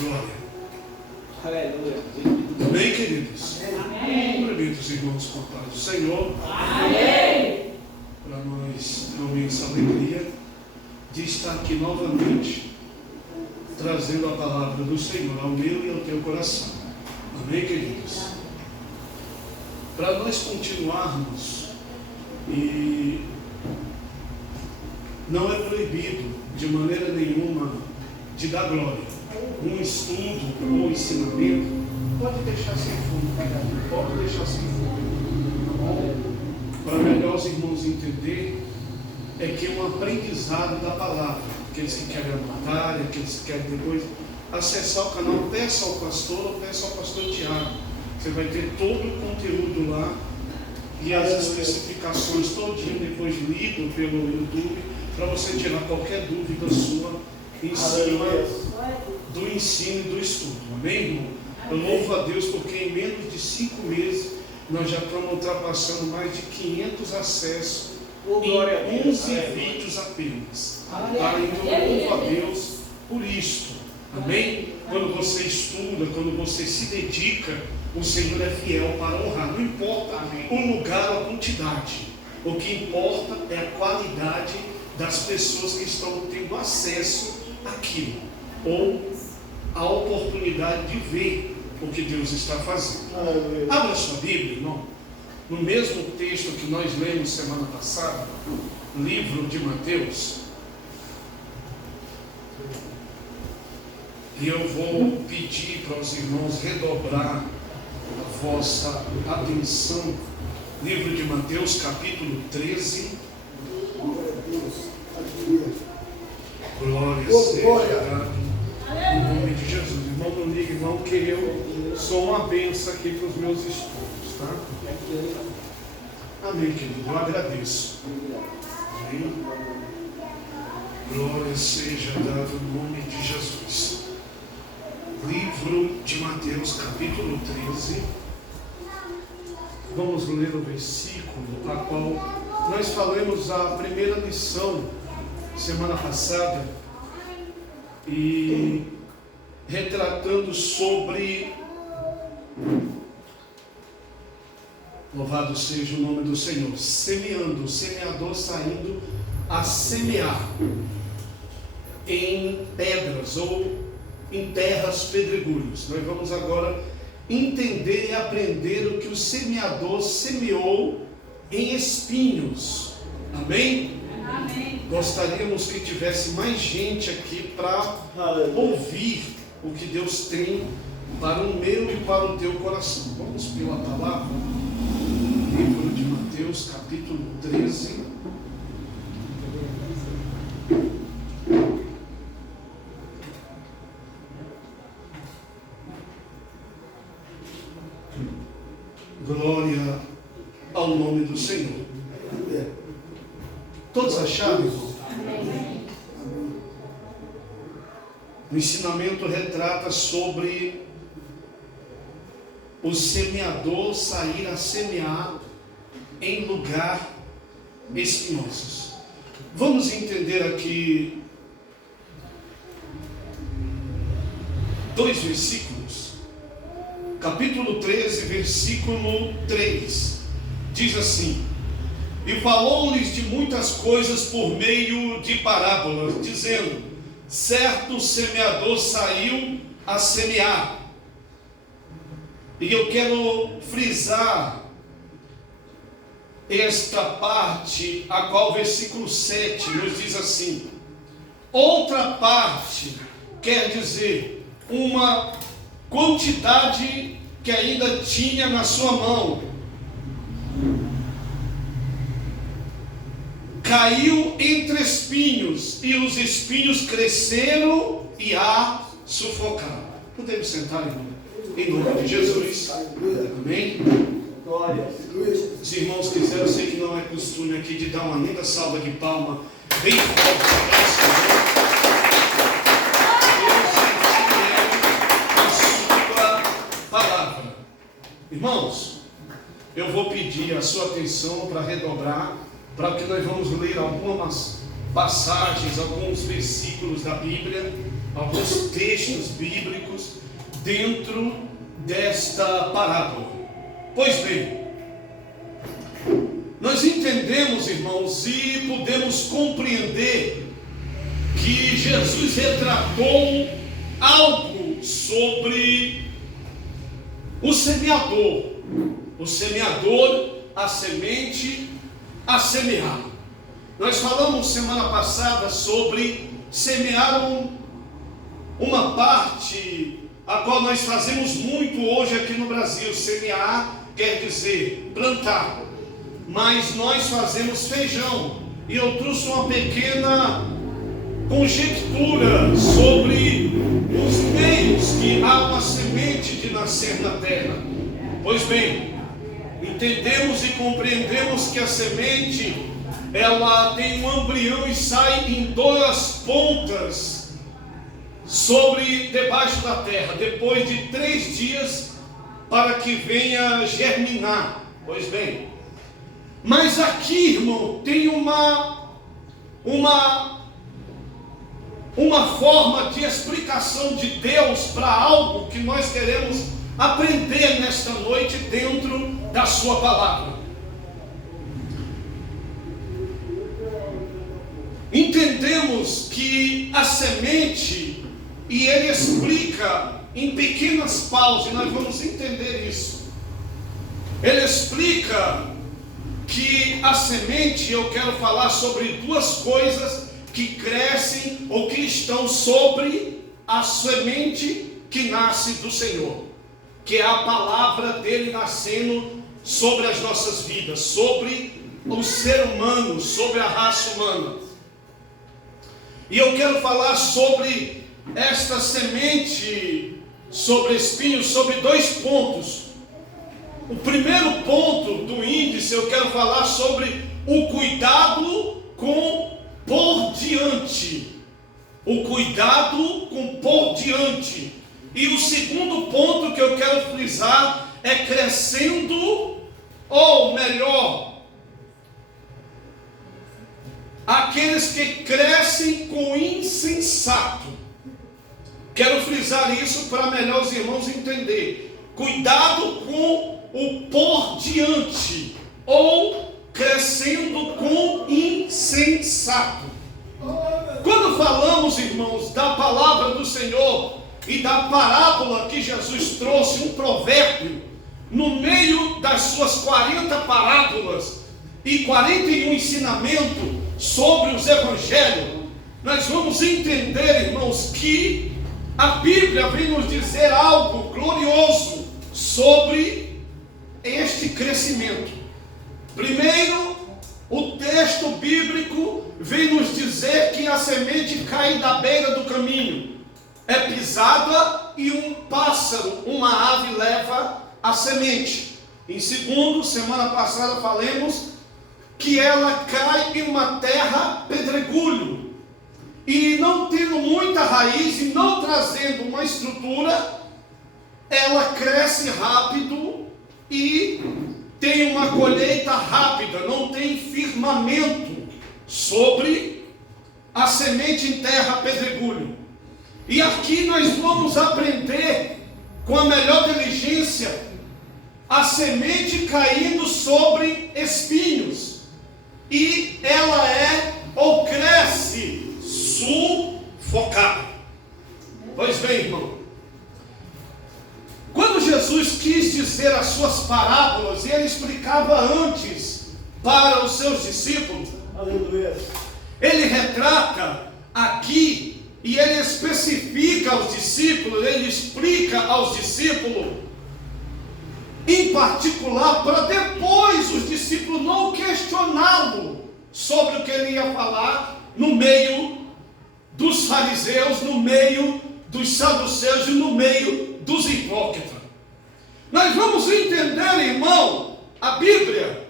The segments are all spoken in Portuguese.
Glória. Aleluia. Amém, queridos? Amém. Cumprimento os irmãos com a paz do Senhor. Amém. Para nós é uma imensa alegria de estar aqui novamente, trazendo a palavra do Senhor ao meu e ao teu coração. Amém, queridos? Para nós continuarmos, e não é proibido de maneira nenhuma de dar glória. Um estudo, um ensinamento, pode deixar sem fundo, pode deixar sem fundo, tá bom? Para melhor os irmãos entenderem, é que é um aprendizado da palavra. Aqueles que querem anotar, aqueles que querem depois acessar o canal, peça ao pastor ou peça ao pastor Tiago. Você vai ter todo o conteúdo lá e as especificações todinho depois lido pelo YouTube, para você tirar qualquer dúvida sua em cima do ensino e do estudo. Amém, irmão? Eu louvo a Deus porque em menos de 5 meses nós já estamos ultrapassando mais de 500 acessos em 11 vídeos apenas. Tá? Então eu louvo a Deus por isto. Amém? Quando você estuda, quando você se dedica, o Senhor é fiel para honrar. Não importa o lugar ou a quantidade. O que importa é a qualidade das pessoas que estão tendo acesso àquilo, ou a oportunidade de ver o que Deus está fazendo. Abra sua Bíblia, irmão. No mesmo texto que nós lemos semana passada, livro de Mateus. E eu vou pedir para os irmãos redobrar a vossa atenção. Livro de Mateus, capítulo 13. Glória seja em nome de Jesus. Irmão, não ligue não, que eu sou uma benção aqui para os meus estudos, tá? Amém, querido, eu agradeço. Amém. Glória seja dada em nome de Jesus. Livro de Mateus, capítulo 13. Vamos ler o versículo a qual nós falamos a primeira lição semana passada, e retratando sobre, louvado seja o nome do Senhor, semeando, o semeador saindo a semear em pedras ou em terras pedregulhos. Nós vamos agora entender e aprender o que o semeador semeou em espinhos. Amém? Amém. Gostaríamos que tivesse mais gente aqui para ouvir o que Deus tem para o meu e para o teu coração. Vamos pela palavra. Livro de Mateus, capítulo 13. Glória ao nome do Senhor. Todos acharam, irmão? Amém. O ensinamento retrata sobre o semeador sair a semear em lugar espinhosos. Vamos entender aqui 2 versículos. Capítulo 13, versículo 3. Diz assim: e falou-lhes de muitas coisas por meio de parábolas, dizendo: certo semeador saiu a semear. E eu quero frisar esta parte, a qual o versículo 7 nos diz assim: outra parte quer dizer uma quantidade que ainda tinha na sua mão. Caiu entre espinhos, e os espinhos cresceram e a sufocaram. Podemos sentar, irmão? Em nome de Jesus. Amém? Os irmãos quiserem, eu sei que não é costume aqui de dar uma linda salva de palma bem forte para o Senhor. A sua palavra. Irmãos, eu vou pedir a sua atenção para redobrar, para que nós vamos ler algumas passagens, alguns versículos da Bíblia, alguns textos bíblicos dentro desta parábola. Pois bem, nós entendemos, irmãos, e podemos compreender que Jesus retratou algo sobre o semeador, a semente, a semear. Nós falamos semana passada sobre semear uma parte, a qual nós fazemos muito hoje aqui no Brasil. Semear quer dizer plantar, mas nós fazemos feijão. E eu trouxe uma pequena conjectura sobre os meios que há uma semente de nascer na terra. Pois bem, entendemos e compreendemos que a semente, ela tem um embrião e sai em duas pontas debaixo da terra, depois de 3 dias, para que venha germinar. Pois bem, mas aqui, irmão, tem uma forma de explicação de Deus para algo que nós queremos aprender nesta noite dentro da sua palavra. Entendemos que a semente, e ele explica em pequenas pausas, e nós vamos entender isso. Ele explica que a semente, eu quero falar sobre 2 coisas que crescem ou que estão sobre a semente que nasce do Senhor, que é a palavra dele nascendo sobre as nossas vidas, sobre o ser humano, sobre a raça humana. E eu quero falar sobre esta semente, sobre espinhos, sobre 2 pontos. O primeiro ponto do índice, eu quero falar sobre o cuidado com por diante. O cuidado com por diante. E o segundo ponto que eu quero frisar é crescendo, ou melhor, aqueles que crescem com insensato. Quero frisar isso para melhor os irmãos entender. Cuidado com o por diante, ou crescendo com insensato. Quando falamos, irmãos, da palavra do Senhor e da parábola que Jesus trouxe, um provérbio, no meio das suas 40 parábolas e 41 ensinamentos sobre os evangelhos, nós vamos entender, irmãos, que a Bíblia vem nos dizer algo glorioso sobre este crescimento. Primeiro, o texto bíblico vem nos dizer que a semente cai da beira do caminho, é pisada e um pássaro, uma ave leva a semente. Em segundo, semana passada falamos que ela cai em uma terra pedregulho, e não tendo muita raiz e não trazendo uma estrutura, ela cresce rápido e tem uma colheita rápida, não tem firmamento sobre a semente em terra pedregulho. E aqui nós vamos aprender com a melhor diligência a semente caindo sobre espinhos, e ela ou cresce sufocada. Pois bem, irmão, quando Jesus quis dizer as suas parábolas, e ele explicava antes para os seus discípulos, Aleluia. Ele retrata aqui e ele especifica aos discípulos, ele explica aos discípulos, em particular, para depois os discípulos não questioná-lo sobre o que ele ia falar no meio dos fariseus, no meio dos saduceus e no meio dos hipócritas. Nós vamos entender, irmão, a Bíblia,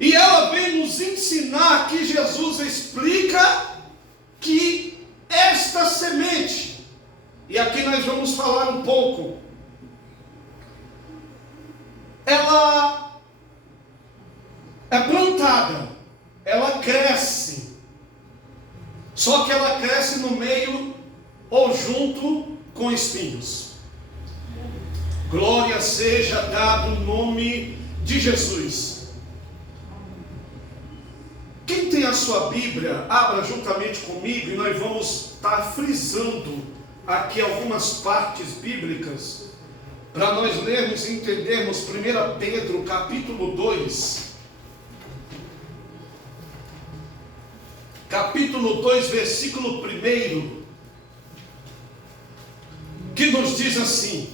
e ela vem nos ensinar que Jesus explica que esta semente, e aqui nós vamos falar um pouco, ela é plantada, ela cresce, só que ela cresce no meio ou junto com espinhos. Glória seja dado o nome de Jesus. Quem tem a sua Bíblia, abra juntamente comigo e nós vamos estar frisando aqui algumas partes bíblicas para nós lermos e entendermos 1 Pedro capítulo 2. Capítulo 2, versículo 1, que nos diz assim: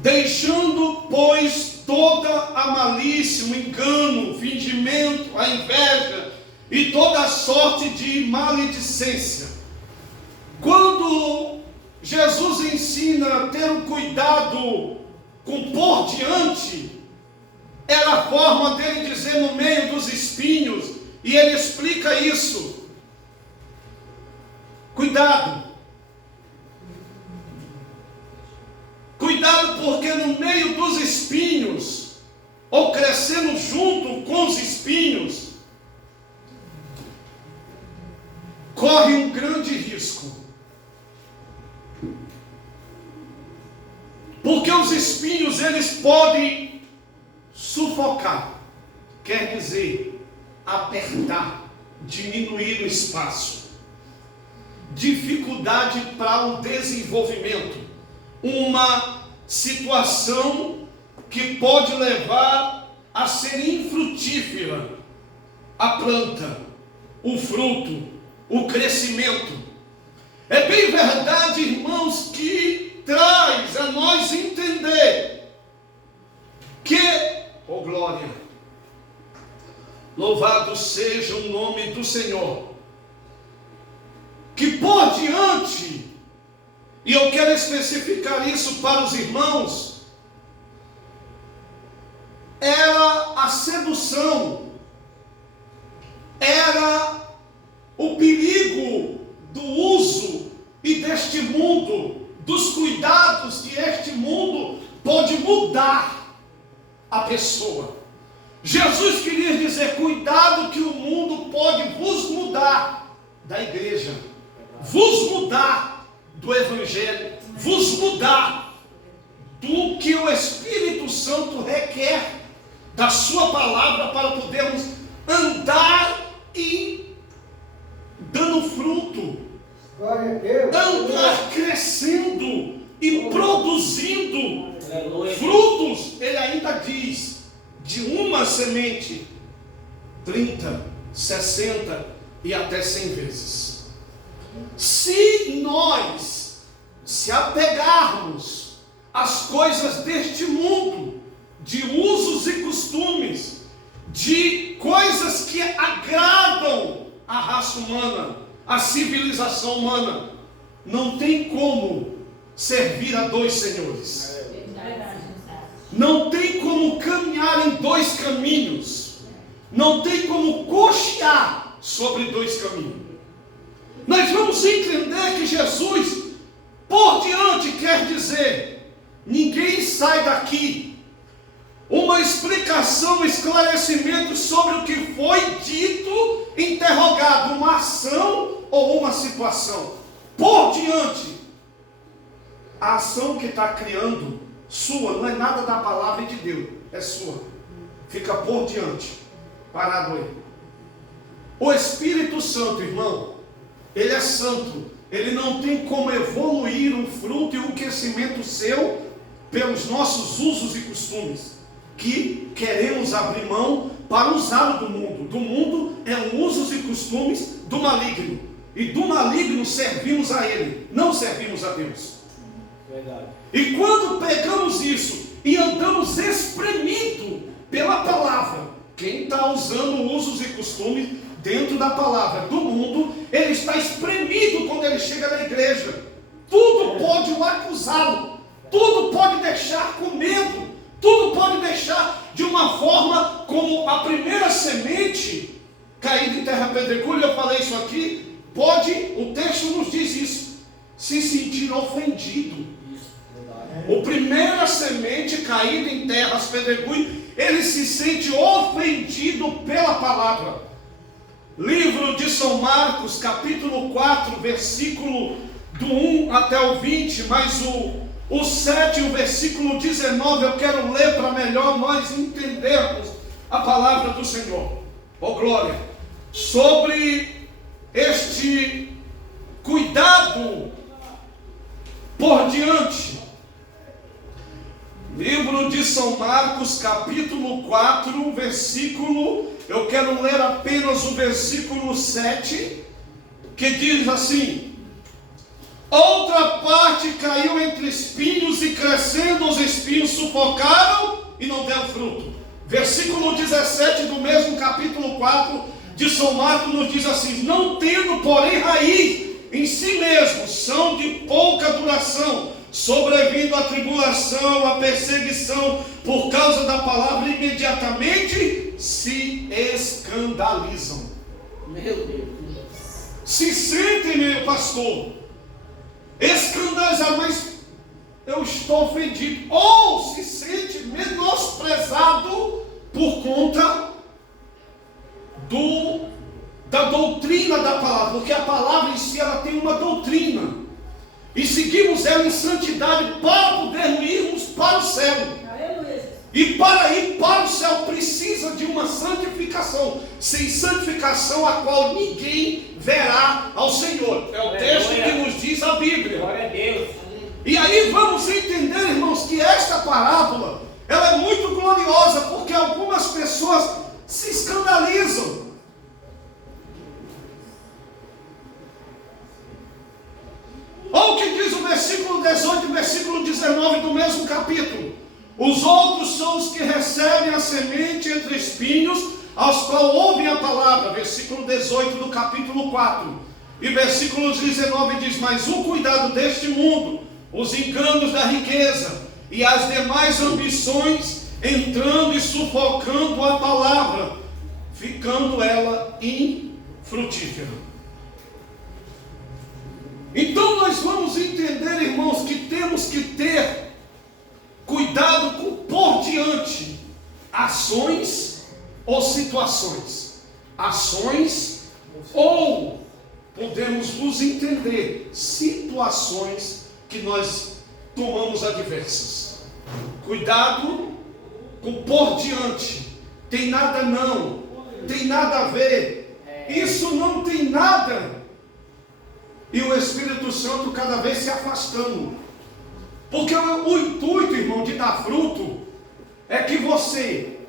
deixando, pois, toda a malícia, o engano, o fingimento, a inveja e toda a sorte de maledicência. Quando Jesus ensina a ter um cuidado com por diante, era a forma dele dizer no meio dos espinhos, e ele explica isso. Cuidado. Cuidado, porque no meio dos espinhos, ou crescendo junto com os espinhos, corre um grande risco. Porque os espinhos, eles podem sufocar, quer dizer, apertar, diminuir o espaço, dificuldade para o desenvolvimento, uma situação que pode levar a ser infrutífera a planta, o fruto, o crescimento. É bem verdade, irmãos, que traz a nós entender que, oh glória, louvado seja o nome do Senhor, que por diante, e eu quero especificar isso para os irmãos, era a sedução, era o perigo do uso e deste mundo, dos cuidados que este mundo pode mudar a pessoa. Jesus queria dizer: cuidado que o mundo pode vos mudar da igreja, vos mudar do evangelho, vos mudar do que o Espírito Santo requer da sua palavra para podermos andar e dando fruto, andar crescendo e produzindo frutos. Ele ainda diz: de uma semente 30, 60 e até 100 vezes. Se nós se apegarmos às coisas deste mundo, de usos e costumes, de coisas que agradam a raça humana, a civilização humana, não tem como servir a dois senhores. Não tem como caminhar em dois caminhos. Não tem como cochear sobre dois caminhos. Nós vamos entender que Jesus, por diante, quer dizer: ninguém sai daqui uma explicação, um esclarecimento sobre o que foi dito, interrogado, uma ação ou uma situação. Por diante, a ação que está criando, sua, não é nada da palavra de Deus, é sua. Fica por diante, parado aí. O Espírito Santo, irmão, ele é santo, ele não tem como evoluir um fruto e um crescimento seu pelos nossos usos e costumes, que queremos abrir mão para usá-lo do mundo. Do mundo é um usos e costumes do maligno, e do maligno servimos a ele, não servimos a Deus. Verdade. E quando pegamos isso e andamos espremido pela palavra, quem está usando usos e costumes dentro da palavra do mundo, ele está espremido quando ele chega na igreja. Tudo pode o acusá-lo, tudo pode deixar com medo, tudo pode deixar de uma forma como a primeira semente caída em terra pedregulha. Eu falei isso aqui, pode, o texto nos diz isso, se sentir ofendido. O primeira semente caída em terras pedregulhas, ele se sente ofendido pela palavra. livro de São Marcos, capítulo 4, versículo do 1 até o 20, mas o 7 e o versículo 19 eu quero ler para melhor nós entendermos a palavra do Senhor. Oh glória! Sobre este cuidado por diante. Livro de São Marcos, capítulo 4, versículo, eu quero ler apenas o versículo 7, que diz assim: outra parte caiu entre espinhos e crescendo os espinhos sufocaram e não deu fruto. Versículo 17 do mesmo capítulo 4 de São Marcos nos diz assim: não tendo porém raiz em si mesmos, são de pouca duração, sobrevindo a tribulação, a perseguição por causa da palavra, imediatamente se escandalizam. Meu Deus. Se sentem, meu pastor, escandalizado, mas eu estou ofendido, ou se sente menosprezado por conta da doutrina da palavra, porque a palavra em si ela tem uma doutrina, e seguimos ela em santidade para podermos irmos para o céu. Aleluia. E para ir para o céu precisa de uma santificação, sem santificação a qual ninguém verá ao Senhor. É o texto que nos diz a Bíblia. Glória a Deus. E aí vamos entender, irmãos, que esta parábola ela é muito gloriosa, porque algumas pessoas se escandalizam. Olha o que diz o versículo 18 e versículo 19 do mesmo capítulo: os outros são os que recebem a semente entre espinhos, aos quais ouvem a palavra. Versículo 18 do capítulo 4. E versículo 19 diz: mas o cuidado deste mundo, os enganos da riqueza e as demais ambições, entrando e sufocando a palavra, ficando ela infrutífera. Então nós vamos entender, irmãos, que temos que ter cuidado com por diante ações ou situações. Ações ou podemos nos entender situações que nós tomamos adversas. Cuidado com por diante. Tem nada não, tem nada a ver, isso não tem nada. E o Espírito Santo cada vez se afastando. Porque o intuito, irmão, de dar fruto é que você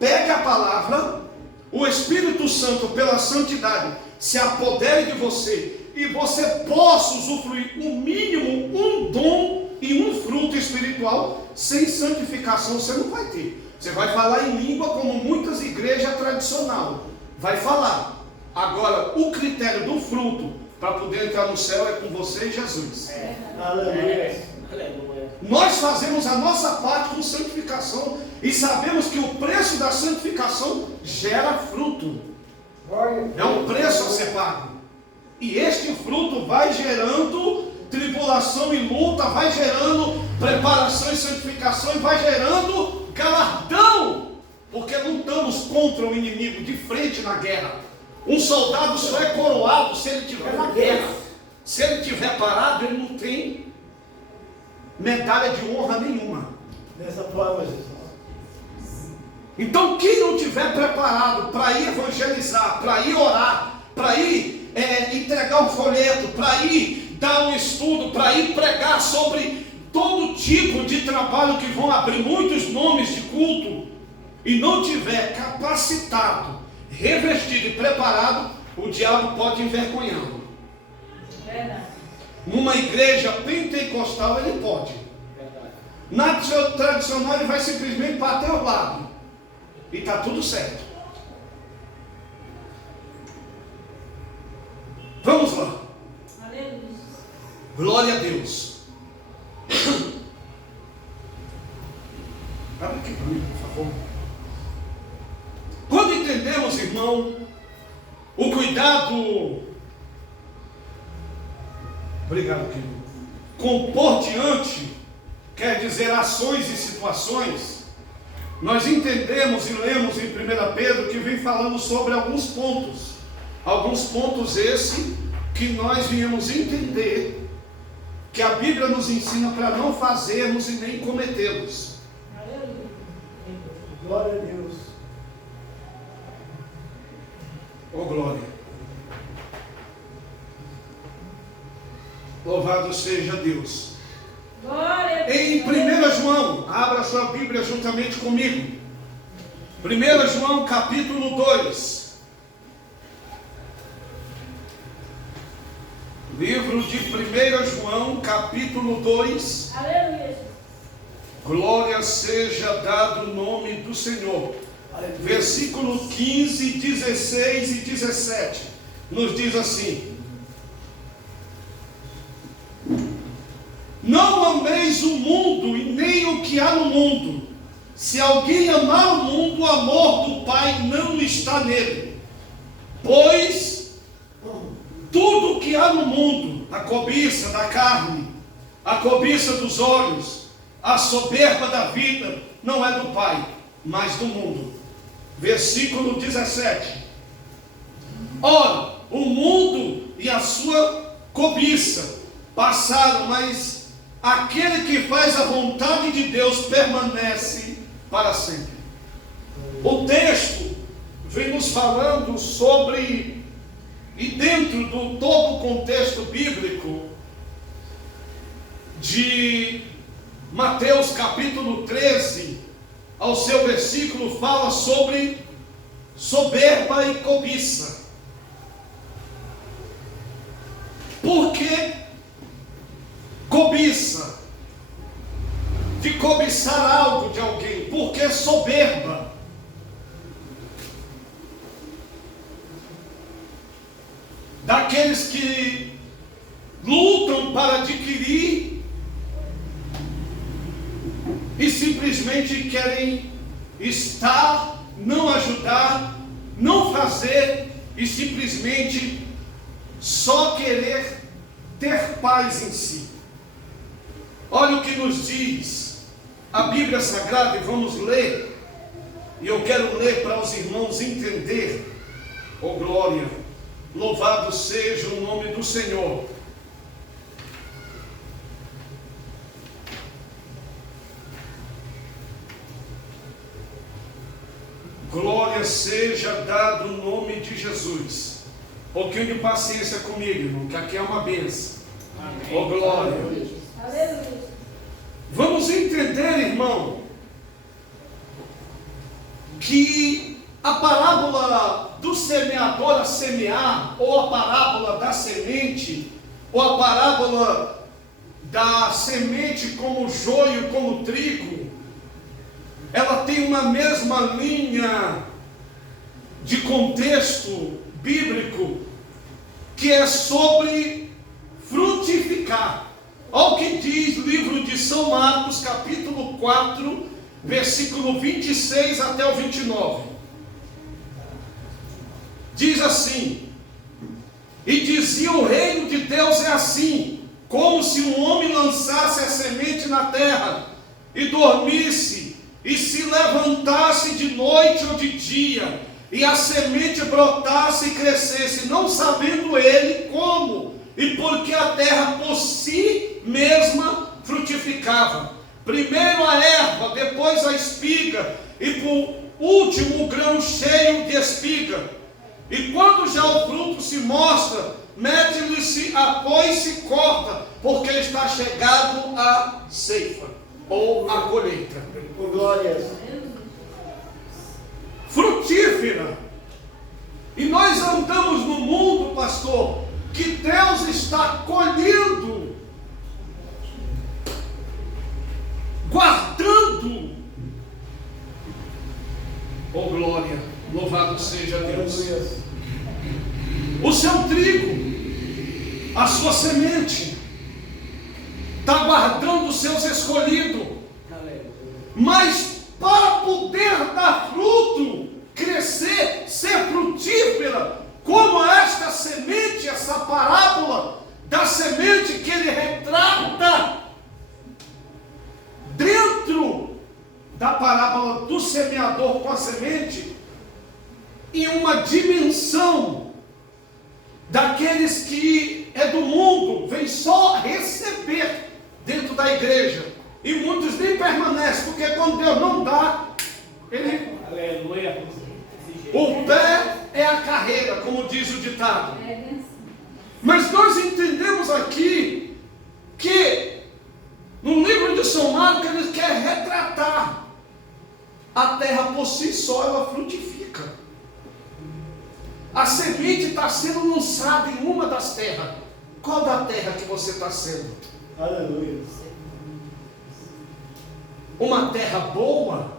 pegue a palavra, o Espírito Santo, pela santidade, se apodere de você e você possa usufruir um mínimo, um dom e um fruto espiritual. Sem santificação você não vai ter. Você vai falar em língua como muitas igrejas tradicionais vai falar. Agora, o critério do fruto para poder entrar no céu é com você e Jesus. Aleluia. Nós fazemos a nossa parte com santificação e sabemos que o preço da santificação gera fruto. É um preço a ser pago. E este fruto vai gerando tribulação e luta, vai gerando preparação e santificação, e vai gerando galardão, porque não estamos contra o inimigo de frente na guerra. Um soldado só é coroado se ele estiver na guerra. Se ele estiver parado, ele não tem medalha de honra nenhuma. Dessa forma, Jesus. Então quem não estiver preparado para ir evangelizar, para ir orar, para ir entregar um folheto, para ir dar um estudo, para ir pregar sobre todo tipo de trabalho que vão abrir muitos nomes de culto, e não tiver capacitado, revestido e preparado, o diabo pode envergonhá-lo. Verdade. Numa igreja pentecostal ele pode. Na tradicional ele vai simplesmente bater o lado e está tudo certo. Vamos lá. Aleluia. Glória a Deus. Abre aqui para mim, por favor. Quando entendemos, irmão, o cuidado, obrigado, querido, com por diante, quer dizer ações e situações, nós entendemos e lemos em 1 Pedro que vem falando sobre alguns pontos. Alguns pontos esse que nós viemos entender que a Bíblia nos ensina para não fazermos e nem cometê-los. Aleluia. Glória a Deus. Oh glória. Louvado seja Deus. Glória a Deus. Em 1 João, abra sua Bíblia juntamente comigo. 1 João capítulo 2. Livro de 1 João capítulo 2. Aleluia. Glória seja dado o nome do Senhor. Aleluia. Versículo 15, 16 e 17. Nos diz assim: não ameis o mundo e nem o que há no mundo. Se alguém amar o mundo, o amor do Pai não está nele. Pois tudo que há no mundo, a cobiça da carne, a cobiça dos olhos, a soberba da vida, não é do Pai, mas do mundo. Versículo 17. Ora, o mundo e a sua cobiça passaram, mas aquele que faz a vontade de Deus permanece para sempre. O texto vem nos falando sobre, e dentro do todo o contexto bíblico de Mateus capítulo 13, ao seu versículo, fala sobre soberba e cobiça. Por que cobiça? De cobiçar algo de alguém. Por que soberba? Daqueles que lutam para adquirir e simplesmente querem estar, não ajudar, não fazer e simplesmente só querer ter paz em si. Olha o que nos diz a Bíblia Sagrada, e vamos ler, e eu quero ler para os irmãos entender. Oh glória, louvado seja o nome do Senhor. Glória seja dado o nome de Jesus. Um pouquinho de paciência comigo, irmão, que aqui é uma bênção. Oh glória. Aleluia. Vamos entender, irmão, que a parábola do semeador a semear, ou a parábola da semente, ou a parábola da semente como joio, como trigo, ela tem uma mesma linha de contexto bíblico, que é sobre frutificar. Olha o que diz o livro de São Marcos, capítulo 4, versículo 26 até o 29. Diz assim: e dizia: o reino de Deus é assim, como se um homem lançasse a semente na terra, e dormisse, e se levantasse de noite ou de dia, e a semente brotasse e crescesse, não sabendo ele como, e porque a terra por si mesma frutificava. Primeiro a erva, depois a espiga, e por último o grão cheio de espiga. E quando já o fruto se mostra, mete-lhe-se a foice e corta, porque está chegado a ceifa, ou a colheita. Por glórias. Frutífera. E nós andamos no mundo, pastor, que Deus está colhendo, guardando. Oh glória, louvado seja Deus. Aleluia. O seu trigo, a sua semente, está guardando os seus escolhidos. Aleluia. Mas para poder dar fruto, crescer, ser frutífera, como esta semente, essa parábola da semente que ele retrata dentro da parábola do semeador com a semente, em uma dimensão daqueles que é do mundo, vem só receber dentro da igreja. E muitos nem permanecem, porque quando Deus não dá, ele... Aleluia. O pé é a carreira, como diz o ditado. Mas nós entendemos aqui que no livro de São Marcos ele quer retratar a terra por si só, ela frutifica. A semente está sendo lançada em uma das terras. Qual da terra que você está sendo? Aleluia. Uma terra boa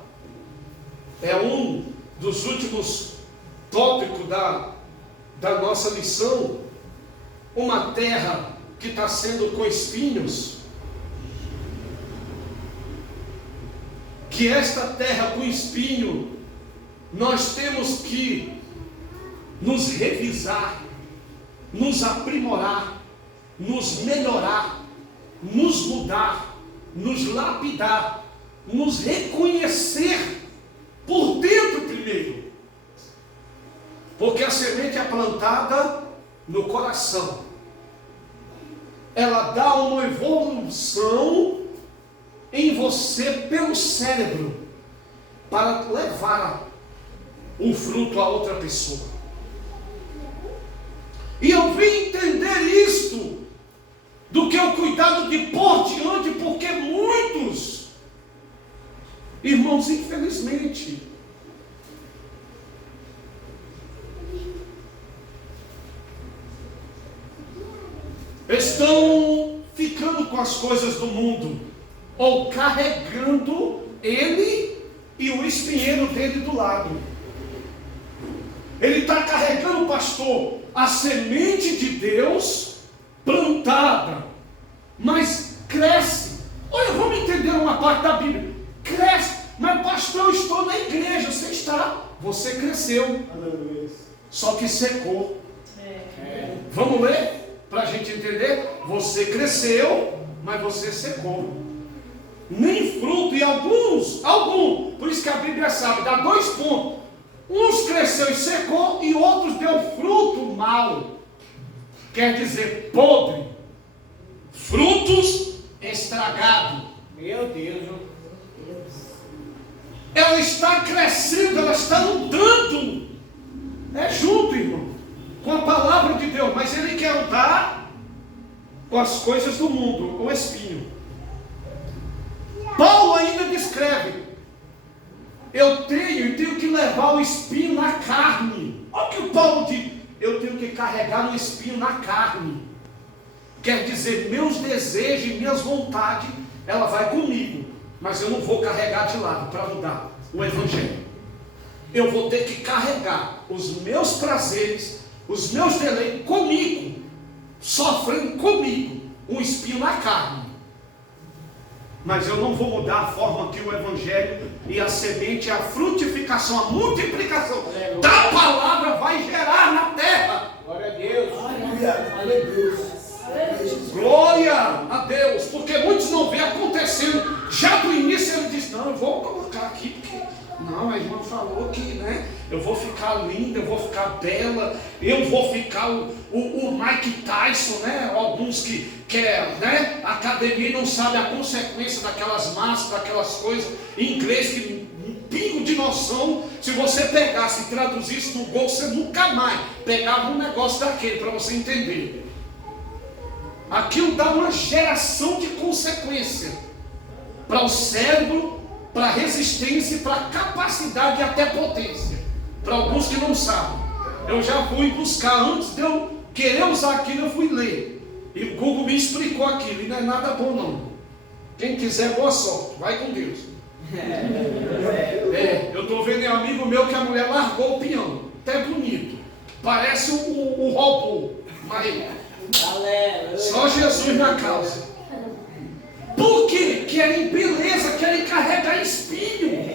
é um dos últimos tópicos da nossa lição. Uma terra que está sendo com espinhos. Que esta terra com espinho, nós temos que nos revisar, nos aprimorar, nos melhorar, nos mudar, nos lapidar, nos reconhecer por dentro primeiro. Porque a semente é plantada no coração. Ela dá uma evolução em você pelo cérebro para levar o fruto a outra pessoa. E eu vim entender isto do que o cuidado de pôr diante, porque muitos irmãos, infelizmente, estão ficando com as coisas do mundo, ou carregando ele e o espinheiro dele do lado. Ele está carregando, pastor, a semente de Deus plantada, mas cresce. Olha, vamos entender uma parte da Bíblia. Cresce, mas pastor, eu estou na igreja. Você cresceu, só que secou. Vamos ler? Para a gente entender, você cresceu, mas você secou. Nem fruto, e alguns, por isso que a Bíblia sabe, dá 2 pontos. Uns cresceu e secou, e outros deu fruto mau. Quer dizer, podre. Frutos estragados. Meu Deus. Ela está crescendo, ela está andando. É junto, irmão, com a palavra de Deus, mas ele quer andar com as coisas do mundo, o espinho. Paulo ainda descreve: eu tenho que levar o espinho na carne. Olha o que o Paulo diz: eu tenho que carregar o espinho na carne. Quer dizer, meus desejos e minhas vontades, ela vai comigo, mas eu não vou carregar de lado para mudar o evangelho. Eu vou ter que carregar os meus prazeres, os meus deleites comigo, sofrendo comigo, um espinho na carne. Mas eu não vou mudar a forma que o evangelho e a semente, a frutificação, a multiplicação da palavra vai gerar na terra. Glória a Deus. Glória a Deus. Porque muitos não vê acontecendo. Já do início ele diz: não, eu vou colocar aqui, porque não, a irmã falou que, né, eu vou ficar linda, eu vou ficar bela, eu vou ficar o Mike Tyson, né? Alguns que quer, né, academia e não sabe a consequência daquelas máscaras, daquelas coisas em inglês que um pingo de noção. Se você pegasse e traduzisse no Google, você nunca mais pegava um negócio daquele para você entender. Aquilo dá uma geração de consequência para o cérebro, para a resistência, para a capacidade e até potência. Para alguns que não sabem, eu já fui buscar, antes de eu querer usar aquilo, eu fui ler. E o Google me explicou aquilo, e não é nada bom não. Quem quiser, boa sorte, vai com Deus. Eu estou vendo um amigo meu que a mulher largou o peão, até bonito, parece o robô, mas só Jesus na causa. Porque querem beleza, querem carregar espinho.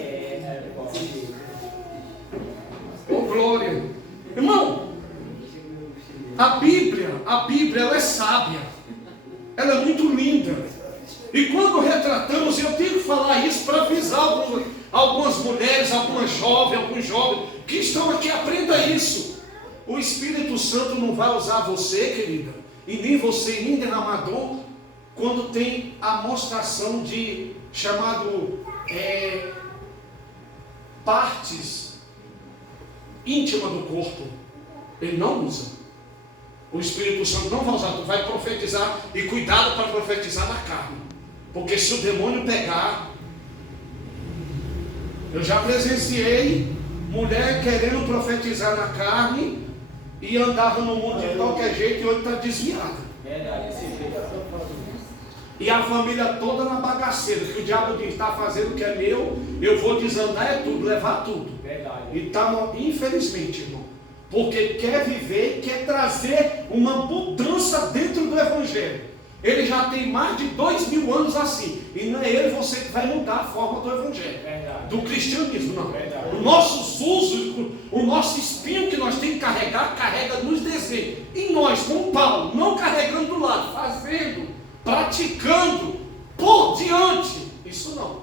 Oh, glória. Irmão, a Bíblia ela é sábia. Ela é muito linda. E quando retratamos, eu tenho que falar isso para avisar algumas mulheres, alguns jovens que estão aqui, aprenda isso. o Espírito Santo não vai usar você, querida, e nem você, nem derramador, quando tem a mostração de chamado partes íntimas do corpo. Ele não usa. O Espírito Santo não vai usar. Tu vai profetizar, e cuidado para profetizar na carne, porque se o demônio pegar, eu já presenciei mulher querendo profetizar na carne e andava no mundo de qualquer jeito, e hoje está desviada. Verdade, esse jeito eu estou falando. E a família toda na bagaceira, que o diabo diz, está fazendo o que é meu, eu vou desandar é tudo, levar tudo. Verdade. E está, infelizmente, irmão, porque quer viver, quer trazer uma mudança dentro do Evangelho. Ele já tem mais de 2000 anos assim, e não é ele você que vai mudar a forma do Evangelho. Verdade. Do cristianismo, não. Verdade. Os nossos usos, o nosso espinho que nós temos que carregar, carrega nos desejos. E nós, com Paulo, não carregando do lado, fazendo, praticando, por diante. Isso não.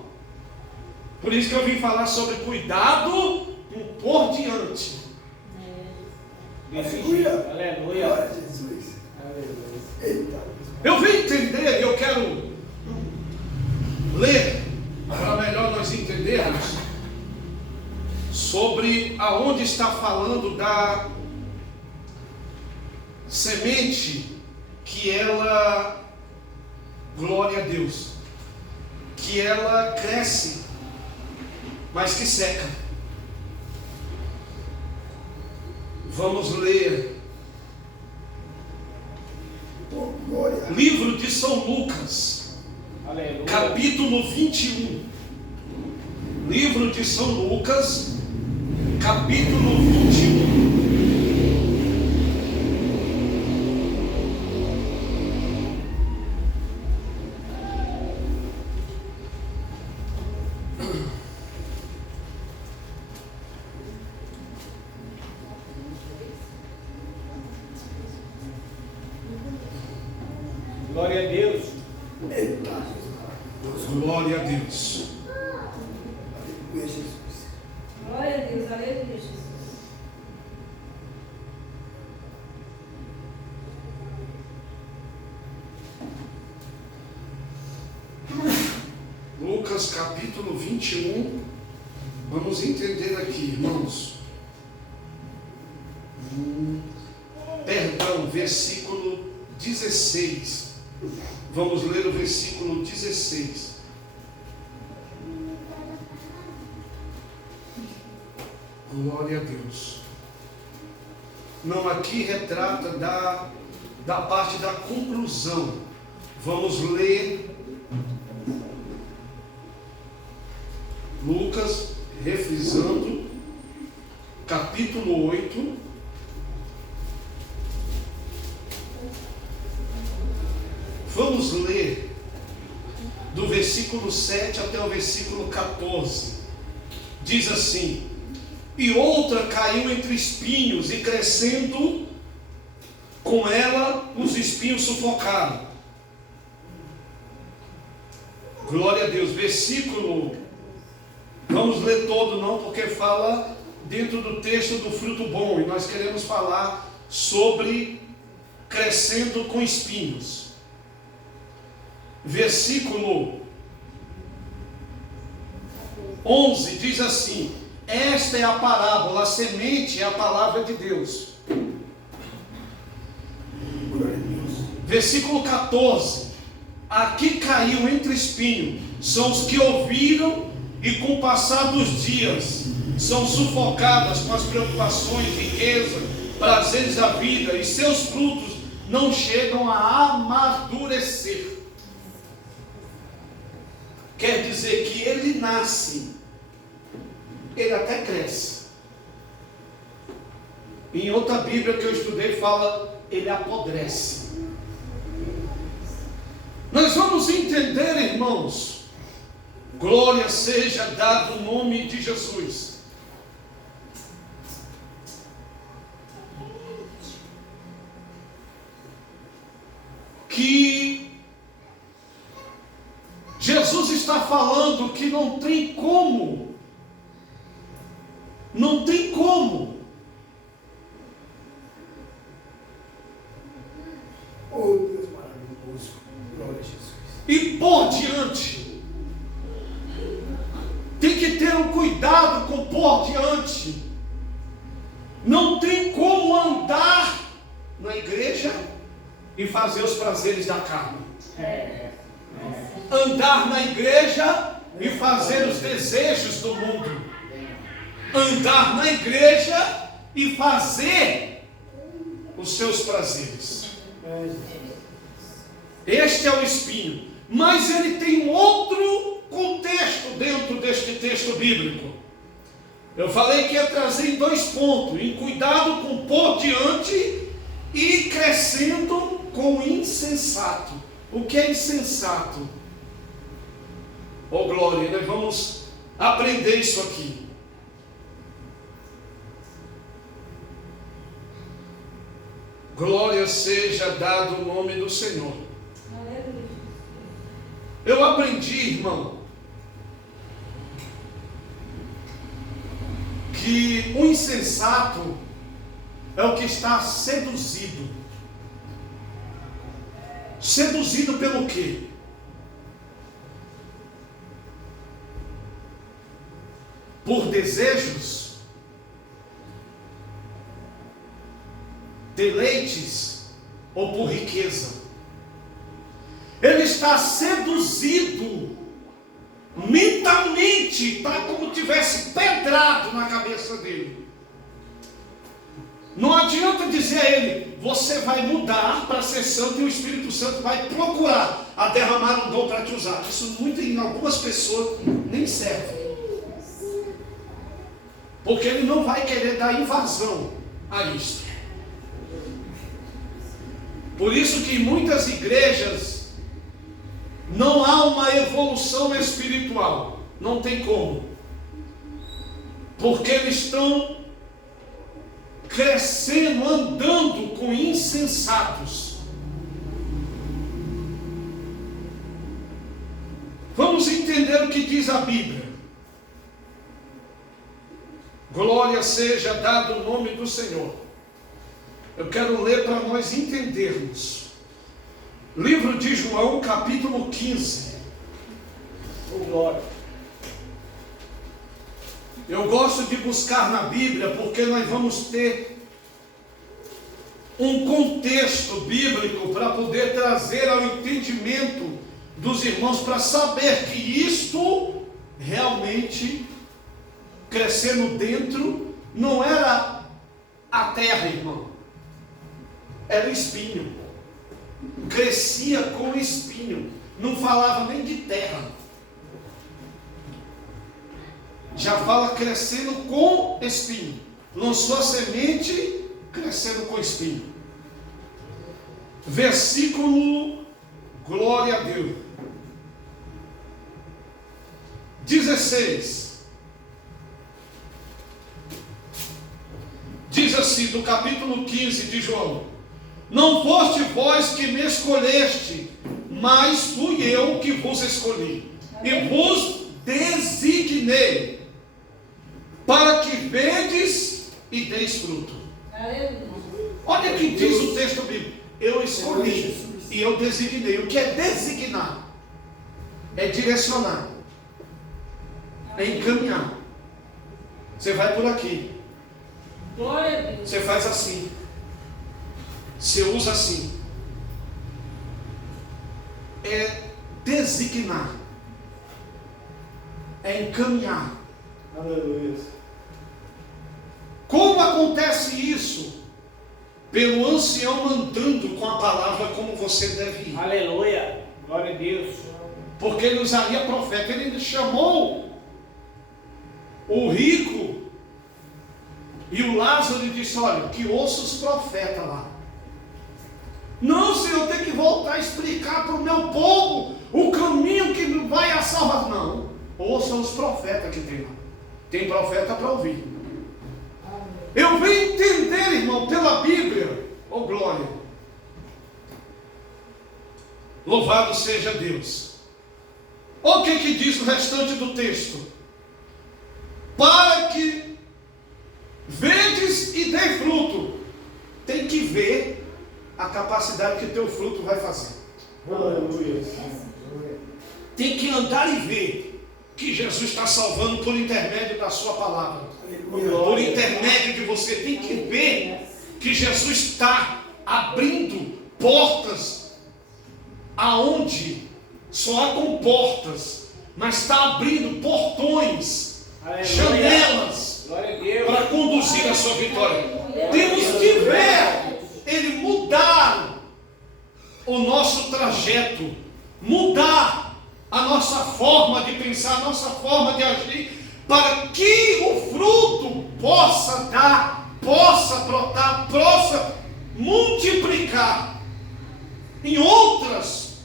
Por isso que eu vim falar sobre cuidado com por diante. Aleluia. Aleluia. Glória a Jesus. Aleluia. Eita. Eu vim entender, eu quero ler, para melhor nós entendermos, sobre aonde está falando da semente que ela, glória a Deus, que ela cresce, mas que seca. Vamos ler Oh, glória. livro de São Lucas, Aleluia. capítulo 21. Livro de São Lucas, capítulo 21. Glória a Deus. Eita. Glória a Deus. Aleluia, Jesus. Glória a Deus, aleluia, Jesus. Lucas capítulo 21. Vamos entender aqui, irmãos. Perdão, versículo 16. Vamos ler o versículo 16. Glória a Deus. Não, aqui retrata da parte da conclusão. Vamos ler Lucas, refrisando, capítulo 8. Vamos ler do versículo 7 até o versículo 14. Diz assim: e outra caiu entre espinhos, e crescendo com ela, os espinhos sufocaram. Glória a Deus. Versículo, vamos ler todo não, porque fala dentro do texto do fruto bom, e nós queremos falar sobre crescendo com espinhos. Versículo 11 diz assim: esta é a parábola, a semente é a palavra de Deus. Glória a Deus. Versículo 14: aqui caiu entre espinhos, são os que ouviram e com o passar dos dias são sufocadas com as preocupações, riqueza, prazeres da vida, e seus frutos não chegam a amadurecer. Quer dizer que ele nasce, ele até cresce. Em outra Bíblia que eu estudei fala, ele apodrece. Nós vamos entender, irmãos, glória seja dado o nome de Jesus, que Jesus está falando que não tem como conosco. Glória a Jesus. E por diante. Tem que ter um cuidado com por diante. Não tem como andar na igreja e fazer os prazeres da carne. Andar na igreja e fazer os desejos do mundo. Andar na igreja e fazer os seus prazeres. Este é o espinho. Mas ele tem um outro contexto dentro deste texto bíblico. Eu falei que ia trazer em 2 pontos: em cuidado com por diante e crescendo com o insensato. O que é insensato? Oh glória, nós vamos aprender isso aqui. Glória seja dado o nome do Senhor. Eu aprendi, irmão, que o insensato é o que está seduzido. Seduzido pelo quê? Por desejos, deleites ou por riqueza. Ele está seduzido mentalmente, está como tivesse pedrado na cabeça dele. Não adianta dizer a ele: você vai mudar para ser santo, e o Espírito Santo vai procurar a derramar um dom para te usar. Isso em algumas pessoas nem serve, porque ele não vai querer dar invasão a isto. Por isso que em muitas igrejas não há uma evolução espiritual. Não tem como. Porque eles estão crescendo, andando com insensatos. Vamos entender o que diz a Bíblia. Glória seja dado o nome do Senhor. Eu quero ler para nós entendermos. Livro de João, capítulo 15. Oh, glória. Eu gosto de buscar na Bíblia porque nós vamos ter um contexto bíblico para poder trazer ao entendimento dos irmãos, para saber que isto realmente crescendo dentro não era a terra, irmão, era o espinho. Crescia com o espinho, não falava nem de terra, já fala crescendo com espinho. Lançou a semente, crescendo com espinho. Versículo, glória a Deus, 16. Diz assim, do capítulo 15 de João: não foste vós que me escolheste, mas fui eu que vos escolhi, e vos designei, para que vedes e deis fruto. Olha o que diz o texto bíblico: eu escolhi e eu designei. O que é designar? É direcionar, é encaminhar. Você vai por aqui, Glória a Deus. você faz assim, você usa assim. É designar, é encaminhar. Aleluia. Como acontece isso? Pelo ancião mandando com a palavra como você deve ir. Aleluia. Glória a Deus. Porque ele usaria profeta. Ele chamou o rico e o Lázaro e disse: olha, que ouça os profetas lá. Não, Senhor, tem que voltar a explicar para o meu povo o caminho que vai a salvação. Não, ouçam os profetas que tem lá. Tem profeta para ouvir. Eu venho entender, irmão, pela Bíblia. Oh glória. Louvado seja Deus. Olha o que diz o restante do texto: para que vedes e dê fruto. Tem que ver a capacidade que teu fruto vai fazer. Aleluia. Tem que andar e ver que Jesus está salvando por intermédio da sua palavra. Por intermédio de você. Tem que ver que Jesus está abrindo portas aonde só há comportas, mas está abrindo portões, janelas Glória a Deus. para conduzir a sua vitória. Temos que ver Ele mudar o nosso trajeto, mudar a nossa forma de pensar, a nossa forma de agir, para que o fruto possa dar, possa brotar, possa multiplicar em outras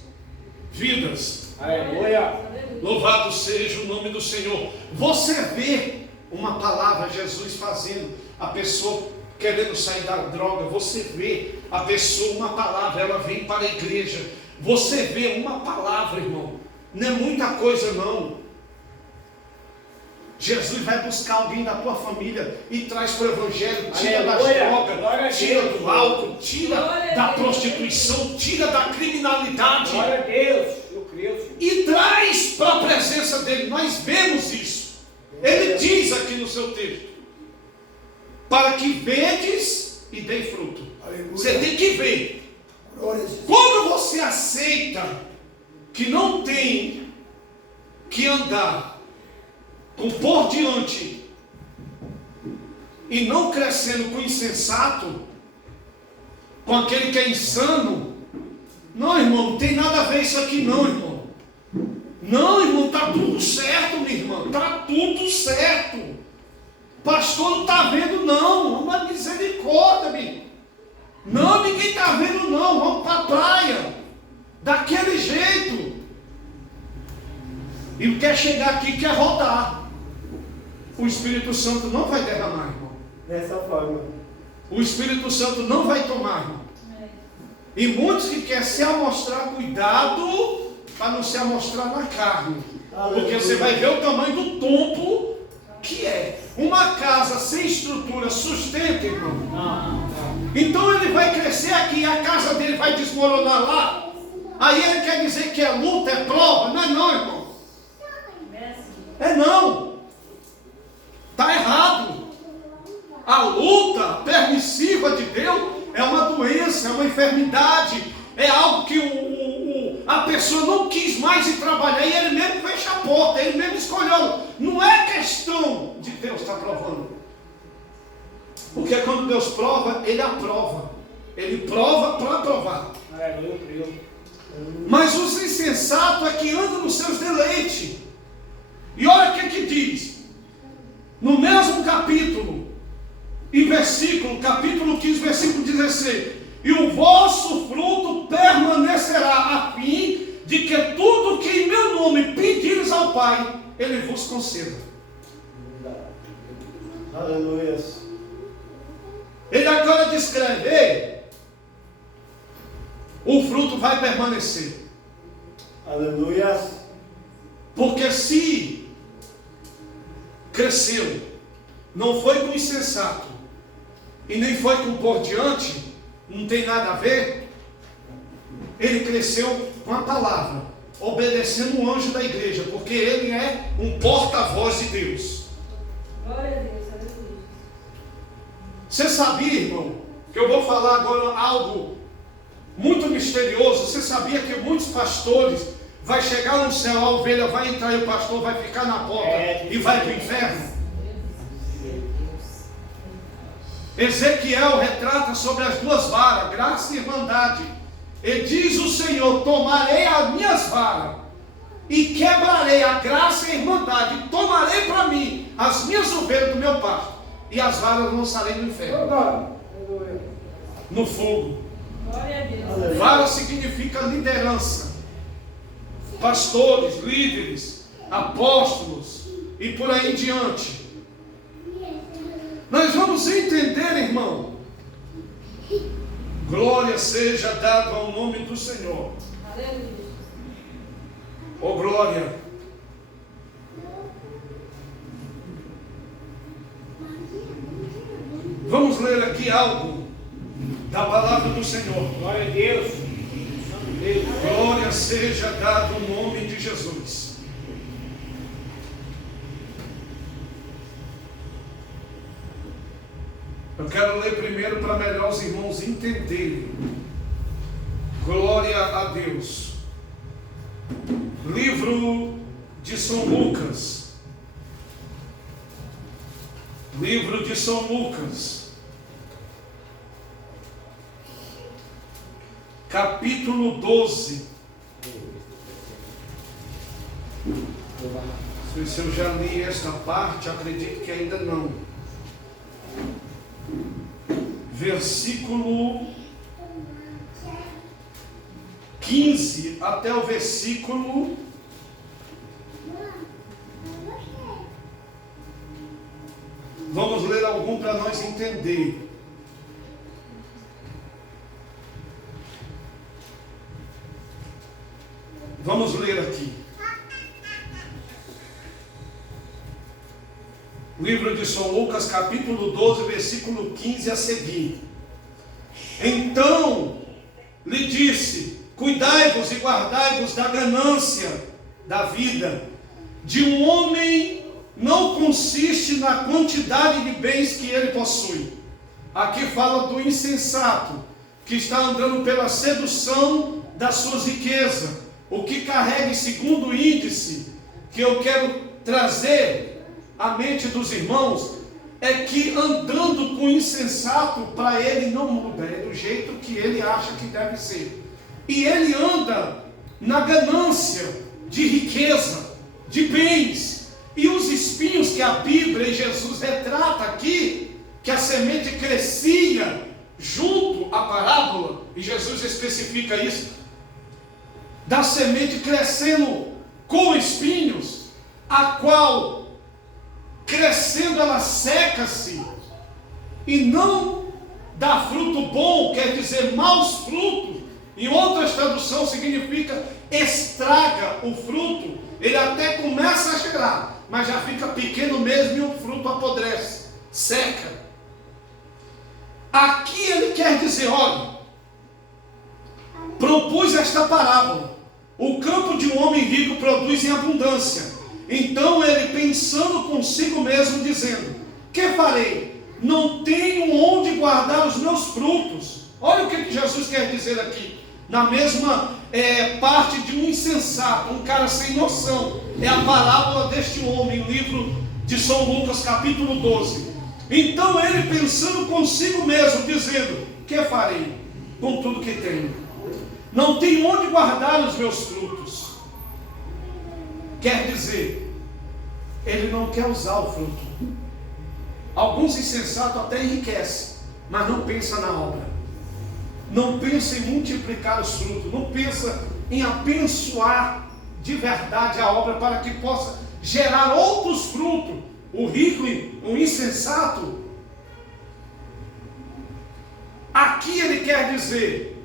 vidas. Aleluia. Louvado seja o nome do Senhor. Você vê uma palavra, Jesus fazendo a pessoa querendo sair da droga. Você vê a pessoa, uma palavra, ela vem para a igreja. Você vê uma palavra, irmão. Não é muita coisa não. Jesus vai buscar alguém da tua família e traz para o evangelho, tira das drogas, tira do álcool, tira da prostituição, tira da criminalidade. Glória a Deus. Eu creio, Senhor. E traz para a presença dele. Nós vemos isso. Ele diz aqui no seu texto: para que vedes e dê fruto. Você tem que ver. Quando você aceita que não tem que andar com por diante e não crescendo com o insensato, com aquele que é insano, não, irmão, não tem nada a ver isso aqui não, irmão. Não, irmão, está tudo certo, minha irmã, está tudo certo. Pastor não está vendo não, uma misericórdia, minha. Não, ninguém está vendo não, vamos para a praia, daquele jeito. E quer chegar aqui, quer rodar. O Espírito Santo não vai derramar, irmão. Dessa forma. O Espírito Santo não vai tomar, irmão. E muitos que querem se amostrar, cuidado para não se amostrar na carne. Porque você vai ver o tamanho do tombo que é. Uma casa sem estrutura sustenta, irmão. Então ele vai crescer aqui, a casa dele vai desmoronar lá. Aí ele quer dizer que é luta, é prova. Não é não, irmão. É não. Está errado. A luta permissiva de Deus é uma doença, é uma enfermidade, é algo que a pessoa não quis mais ir trabalhar e ele mesmo fecha a porta, ele mesmo escolheu. Não é questão de Deus estar provando. Porque quando Deus prova, Ele aprova. Ele prova para provar. Mas os insensatos é que andam nos seus deleites. E olha o que diz. No mesmo capítulo, e capítulo 15, versículo 16. E o vosso fruto permanecerá, a fim de que tudo que em meu nome pedires ao Pai, Ele vos conceda. Aleluia. Ele agora descreve: ei, o fruto vai permanecer. Aleluia. Porque se cresceu, não foi com insensato e nem foi com por diante, não tem nada a ver. Ele cresceu com a palavra, obedecendo o anjo da igreja, porque ele é um porta-voz de Deus. Glória a Deus, aleluia. Você sabia, irmão, que eu vou falar agora algo muito misterioso? Você sabia que muitos pastores vai chegar no céu, a ovelha vai entrar e o pastor vai ficar na porta e vai para o inferno? Ezequiel retrata sobre as duas varas, graça e irmandade. E diz o Senhor: tomarei as minhas varas e quebrarei a graça e a irmandade, tomarei para mim as minhas ovelhas do meu pasto, e as varas lançarei no inferno, no fogo. Glória a Deus. Vara significa liderança, pastores, líderes, apóstolos e por aí em diante. Nós vamos entender, irmão. Glória seja dada ao nome do Senhor. Aleluia. Oh, glória. Vamos ler aqui algo da palavra do Senhor. Glória a Deus. Glória Glória seja dado o nome de Jesus. Eu quero ler primeiro para melhor os irmãos entenderem. Glória a Deus. Livro de São Lucas. Livro de São Lucas. Capítulo 12. Se eu já li esta parte, acredito que ainda não. Versículo 15 até o versículo 20. Vamos ler algum para nós entender. Vamos ler aqui. Livro de São Lucas, capítulo 12, versículo 15 a seguir. Então lhe disse: cuidai-vos e guardai-vos da ganância da vida de um homem, não consiste na quantidade de bens que ele possui. Aqui fala do insensato, que está andando pela sedução das suas riquezas. O que carrega, segundo o índice que eu quero trazer à mente dos irmãos, é que andando com o insensato, para ele não muda, é do jeito que ele acha que deve ser. E ele anda na ganância de riqueza, de bens. E os espinhos que a Bíblia e Jesus retrata aqui, que a semente crescia junto à parábola, e Jesus especifica isso, da semente crescendo com espinhos, a qual crescendo ela seca-se e não dá fruto bom, quer dizer maus frutos. Em outras traduções significa estraga o fruto. Ele até começa a gerar, mas já fica pequeno mesmo e o fruto apodrece, seca. Aqui ele quer dizer, olha, propus esta parábola: o campo de um homem rico produz em abundância. Então ele, pensando consigo mesmo, dizendo: que farei? Não tenho onde guardar os meus frutos. Olha o que Jesus quer dizer aqui. Na mesma parte de um insensato, um cara sem noção. É a parábola deste homem, livro de São Lucas, capítulo 12. Então ele, pensando consigo mesmo, dizendo: que farei com tudo que tenho? Não tenho onde guardar os meus frutos. Quer dizer, ele não quer usar o fruto. Alguns insensatos até enriquecem, mas não pensa na obra. Não pensa em multiplicar os frutos. Não pensa em abençoar de verdade a obra para que possa gerar outros frutos. O rico e o insensato, aqui ele quer dizer,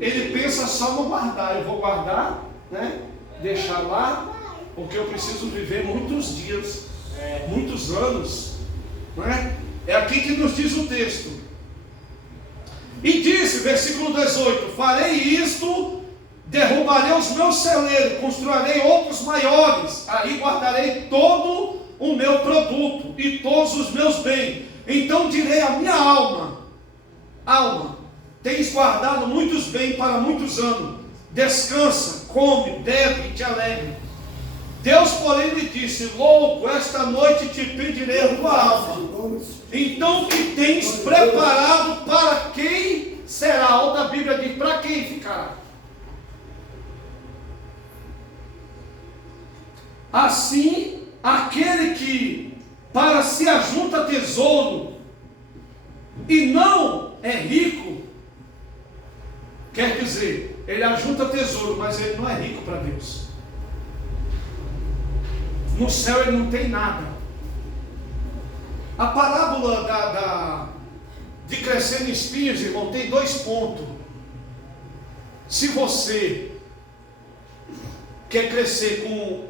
ele pensa só no guardar. Eu vou guardar, né? Deixar lá, porque eu preciso viver muitos dias, muitos anos, não é? É aqui que nos diz o texto. E disse, versículo 18: farei isto, derrubarei os meus celeiros, construirei outros maiores, aí guardarei todo o meu produto e todos os meus bens. Então direi à minha alma: alma, tens guardado muitos bens para muitos anos, descansa, come, bebe e te alegre. Deus, porém, lhe disse: louco, esta noite te pedirei a tua alma. Então o que tens preparado, para quem será? Outra Bíblia diz: para quem ficará? Assim, aquele que para si ajunta tesouro e não é rico, quer dizer, ele ajunta tesouro, mas ele não é rico para Deus. No céu ele não tem nada. A parábola de crescer em espinhos, irmão, tem 2 pontos. Se você quer crescer com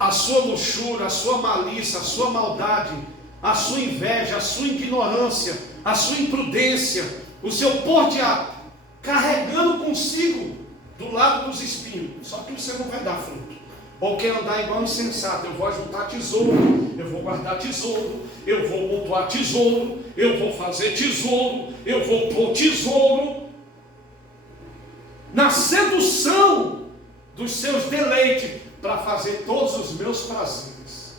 a sua luxúria, a sua malícia, a sua maldade, a sua inveja, a sua ignorância, a sua imprudência, o seu porte carregando consigo do lado dos espinhos, só que você não vai dar fruto. Ou quer andar igual insensato, eu vou juntar tesouro, eu vou guardar tesouro, eu vou montar tesouro, eu vou fazer tesouro, eu vou pôr tesouro. Na sedução dos seus deleites, para fazer todos os meus prazeres.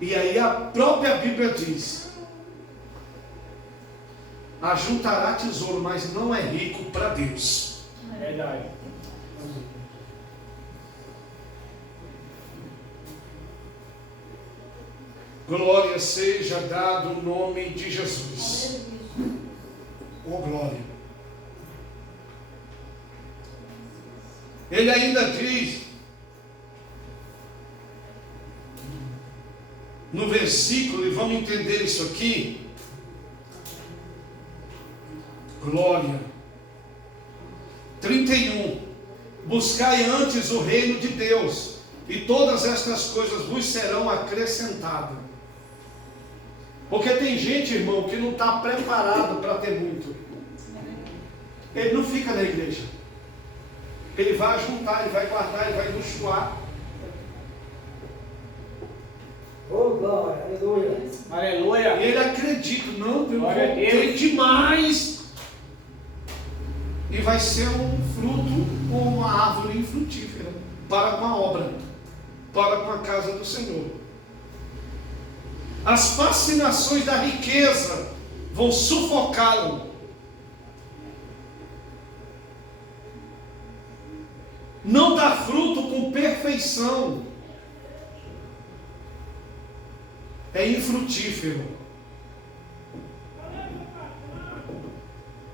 E aí a própria Bíblia diz: ajuntará tesouro, mas não é rico para Deus. Verdade. Glória seja dado o nome de Jesus. Oh, glória. Ele ainda diz, no versículo, e vamos entender isso aqui. Glória. 31. Buscai antes o reino de Deus, e todas estas coisas vos serão acrescentadas. Porque tem gente, irmão, que não está preparado para ter muito. Ele não fica na igreja. Ele vai juntar, ele vai guardar, ele vai luxuar. Oh, glória, aleluia. Aleluia. E ele acredita, não, eu vou Glória a Deus. ter demais. E vai ser um fruto ou uma árvore infrutífera para com a obra, para com a casa do Senhor. As fascinações da riqueza vão sufocá-lo. Não dá fruto com perfeição. É infrutífero.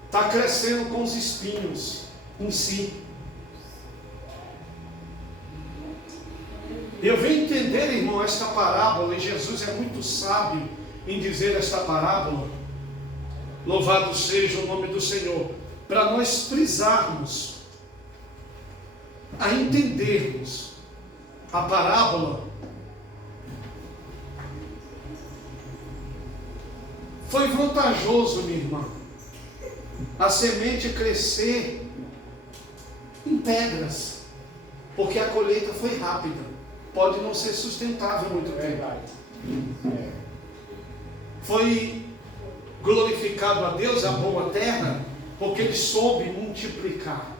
Está crescendo com os espinhos em si. Eu venho entender, irmão, esta parábola, e Jesus é muito sábio em dizer esta parábola. Louvado seja o nome do Senhor. Para nós frisarmos, a entendermos a parábola. Foi vantajoso, minha irmã, a semente crescer em pedras, porque a colheita foi rápida. Pode não ser sustentável muito tempo. Foi glorificado a Deus a boa terra, porque ele soube multiplicar.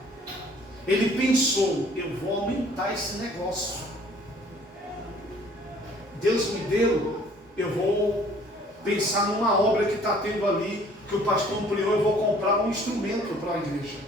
Ele pensou, eu vou aumentar esse negócio. Deus me deu, eu vou pensar numa obra que está tendo ali, que o pastor ampliou, eu vou comprar um instrumento para a igreja.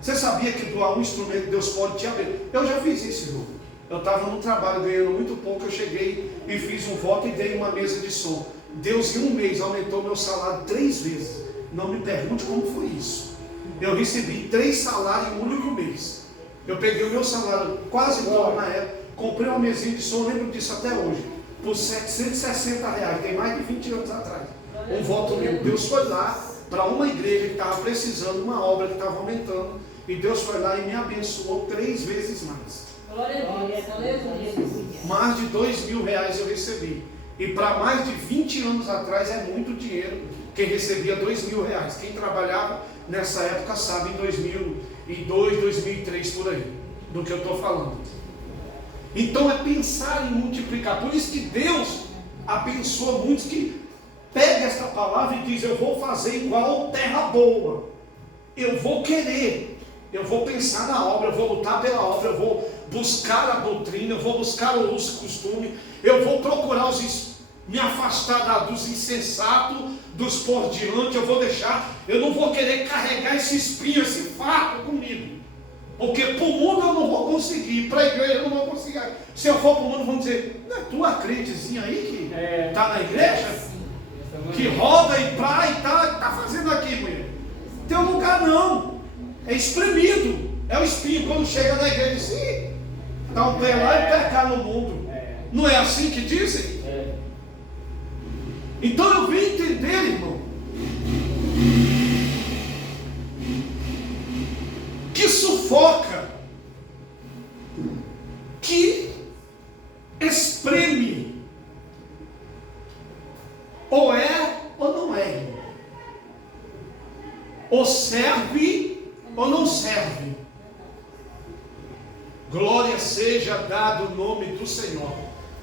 Você sabia que doar um instrumento Deus pode te abrir? Eu já fiz isso, irmão. Eu estava no trabalho ganhando muito pouco, eu cheguei e fiz um voto e dei uma mesa de som. Deus em um mês aumentou meu salário 3 vezes. Não me pergunte como foi isso. Eu recebi 3 salários em um único mês. Eu peguei o meu salário quase todo na época, comprei uma mesinha de som, lembro disso até hoje, por R$760, tem mais de 20 anos atrás. Um voto meu. Deus foi lá para uma igreja que estava precisando, uma obra que estava aumentando, e Deus foi lá e me abençoou 3 vezes mais. Glória a Deus, aleluia. Mais de R$2.000 eu recebi. E para mais de 20 anos atrás é muito dinheiro quem recebia R$2.000. Quem trabalhava nessa época sabe, em 2002, 2003, por aí, do que eu estou falando. Então é pensar em multiplicar. Por isso que Deus abençoa muitos que pega esta palavra e diz, eu vou fazer igual terra boa. Eu vou querer. Eu vou pensar na obra, eu vou lutar pela obra, eu vou buscar a doutrina, eu vou buscar o uso e costume, eu vou procurar me afastar dos insensatos, dos por diante, eu vou deixar, eu não vou querer carregar esse espinho, esse fardo comigo, porque para o mundo eu não vou conseguir, para a igreja eu não vou conseguir. Se eu for para o mundo, vão dizer, não é tua crentezinha aí que está na igreja, que roda e praia e está fazendo aqui, mulher? Teu lugar não, é espremido, é o espinho. Quando chega na igreja, diz, está um pé lá e um pé cá no mundo. Não é assim que dizem? Então eu vim entender, irmão, que sufoca, que espreme, ou é ou não é, irmão. ou serve ou não serve. Glória seja dado o nome do Senhor.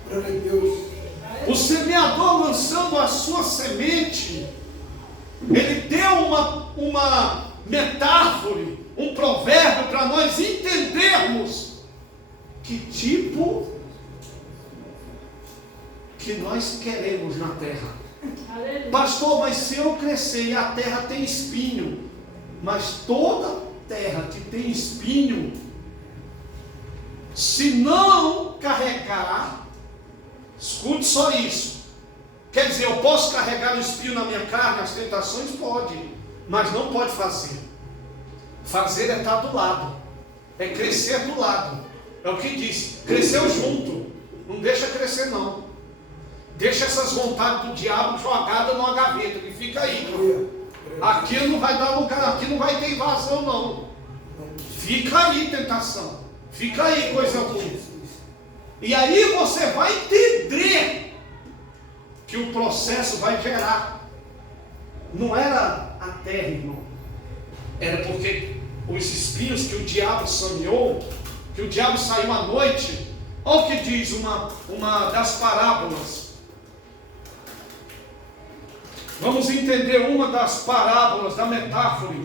Glória a Deus. O semeador lançando a sua semente, ele deu uma metáfora, um provérbio para nós entendermos que tipo que nós queremos na terra. Pastor, mas se eu crescer e a terra tem espinho, mas toda terra que tem espinho, se não carregar, escute só isso, quer dizer, eu posso carregar o espinho na minha carne, as tentações? Pode, mas não pode fazer. Fazer é estar do lado, é crescer do lado, é o que diz, cresceu junto, não deixa crescer não. Deixa essas vontades do diabo jogadas numa gaveta, que fica aí. Aqui não vai dar lugar, aqui não vai ter invasão não. Fica aí tentação, fica aí coisa ruim. E aí você vai entender que o processo vai gerar. Não era a terra, irmão. Era porque os espinhos que o diabo semeou, que o diabo saiu à noite. Olha o que diz uma das parábolas. Vamos entender uma das parábolas, da metáfora,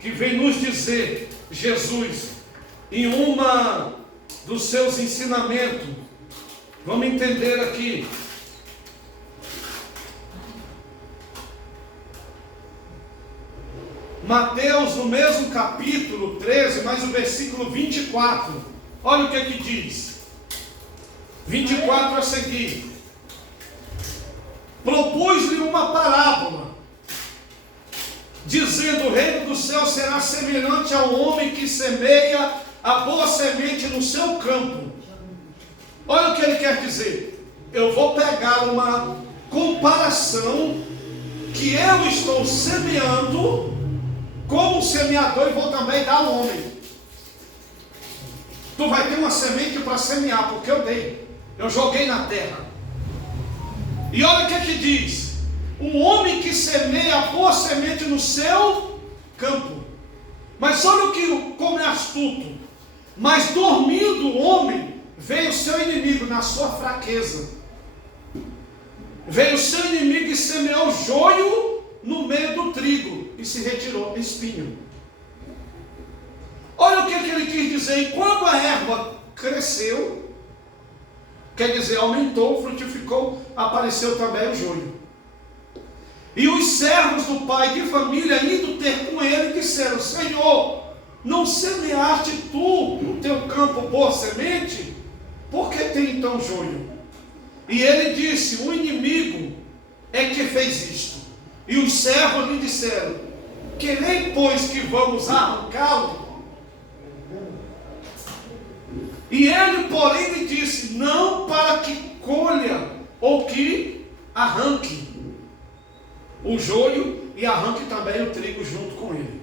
que vem nos dizer Jesus, em uma dos seus ensinamentos. Vamos entender aqui. Mateus, no mesmo capítulo 13, mas o versículo 24. Olha o que diz. 24 a seguir. Propus-lhe uma parábola, dizendo: o reino do céu será semelhante ao homem que semeia a boa semente no seu campo. Olha o que ele quer dizer. Eu vou pegar uma comparação que eu estou semeando como semeador e vou também dar ao homem. Tu vai ter uma semente para semear, porque eu dei, eu joguei na terra. E olha o que diz: um homem que semeia a boa semente no seu campo. Mas olha como é astuto. Mas dormindo o homem, veio o seu inimigo na sua fraqueza. Veio o seu inimigo e semeou joio no meio do trigo e se retirou espinho. Olha o que ele quis dizer. E quando a erva cresceu, quer dizer, aumentou, frutificou, apareceu também o joio. E os servos do pai de família, indo ter com ele, disseram: Senhor, não semeaste tu no teu campo boa semente? Por que tem então joio? E ele disse: o inimigo é que fez isto. E os servos lhe disseram: querei, pois, que vamos arrancá-lo? E ele, porém, lhe disse: não para que colha ou que arranque o joio e arranque também o trigo junto com ele.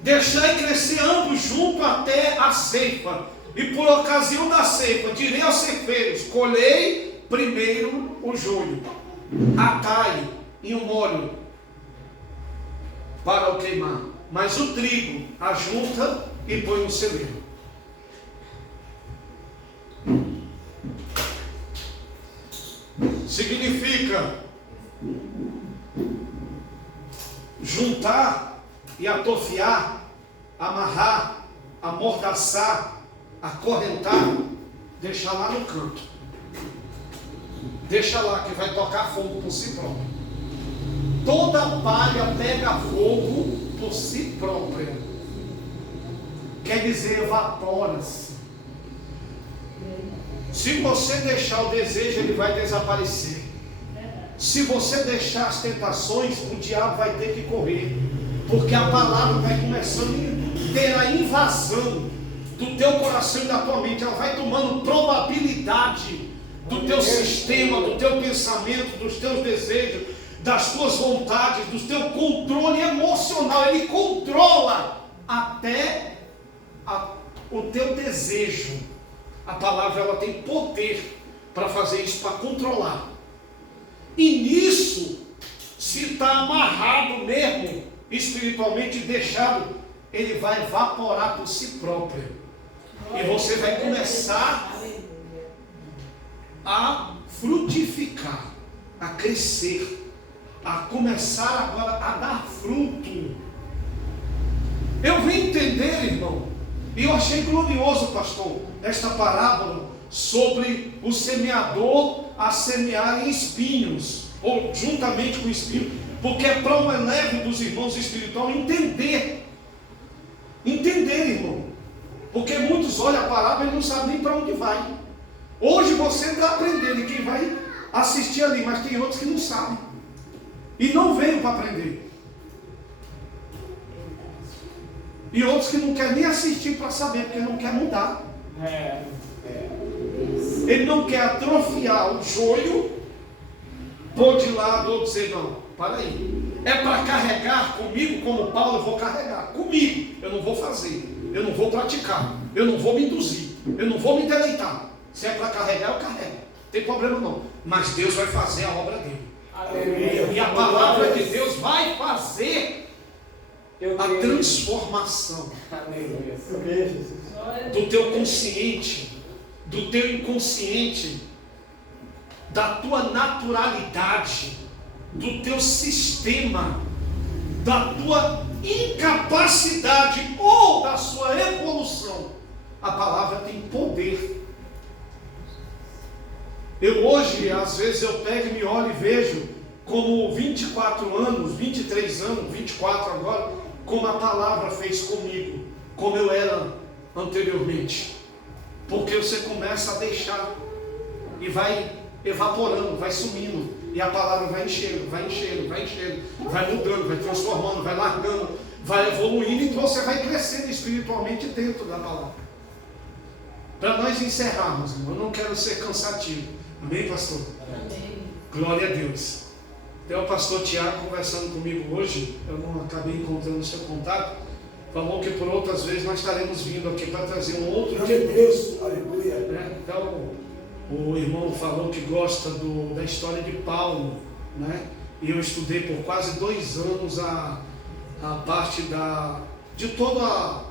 Deixai crescer ambos junto até a ceifa. E por ocasião da ceifa, direi aos ceifeiros: colhei primeiro o joio, atai e o molho para o queimar, mas o trigo ajunta e põe no celeiro. Significa juntar e atrofiar, amarrar, amordaçar, acorrentar, deixar lá no canto. Deixa lá que vai tocar fogo por si próprio. Toda palha pega fogo por si própria. Quer dizer, evapora-se. Se você deixar o desejo, ele vai desaparecer. Se você deixar as tentações, o diabo vai ter que correr. Porque a palavra vai começando a ter a invasão do teu coração e da tua mente. Ela vai tomando probabilidade do teu sistema, do teu pensamento, dos teus desejos, das tuas vontades, do teu controle emocional. Ele controla até o teu desejo. A palavra, ela tem poder para fazer isso, para controlar. E nisso, se está amarrado mesmo, espiritualmente deixado, ele vai evaporar por si próprio. E você vai começar a frutificar, a crescer, a começar agora a dar fruto. Eu vim entender, irmão, e eu achei glorioso, pastor, esta parábola sobre o semeador a semear em espinhos, ou juntamente com espinhos, porque é para o eleve dos irmãos espirituais entender, irmão, porque muitos olham a parábola e não sabem nem para onde vai. Hoje você está aprendendo, e quem vai assistir ali, mas tem outros que não sabem, e não veio para aprender, e outros que não querem nem assistir para saber, porque não quer mudar. Ele não quer atrofiar o joio, pôr de lado ou dizer, não, para aí, é para carregar comigo, como Paulo, eu vou carregar comigo, eu não vou fazer, eu não vou praticar, eu não vou me induzir, eu não vou me deleitar. Se é para carregar, eu carrego, não tem problema não, mas Deus vai fazer a obra dele. Aleluia. E a palavra de Deus vai fazer a transformação do teu consciente, do teu inconsciente, da tua naturalidade, do teu sistema, da tua incapacidade ou da sua evolução. A palavra tem poder. Eu hoje, às vezes eu pego e me olho e vejo como 24 anos, 23 anos, 24 agora, como a palavra fez comigo, como eu era anteriormente. Porque você começa a deixar e vai evaporando, vai sumindo, e a palavra vai enchendo, vai mudando, vai transformando, vai largando, vai evoluindo, e você vai crescendo espiritualmente dentro da palavra. Para nós encerrarmos, irmão, eu não quero ser cansativo. Amém, pastor? Amém. Glória a Deus. Tem o pastor Tiago conversando comigo hoje, eu não acabei encontrando o seu contato, falou que por outras vezes nós estaremos vindo aqui para trazer um outro tipo de Deus. Aleluia. Então, o irmão falou que gosta da história de Paulo, né? E eu estudei por quase 2 anos a parte de todo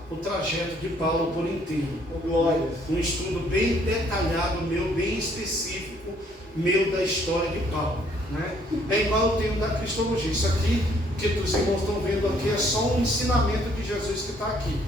o trajeto de Paulo por inteiro. Glória. Um estudo bem detalhado meu, bem específico meu da história de Paulo, né? É igual eu tenho da cristologia. Isso aqui que os irmãos estão vendo aqui é só um ensinamento de Jesus que está aqui,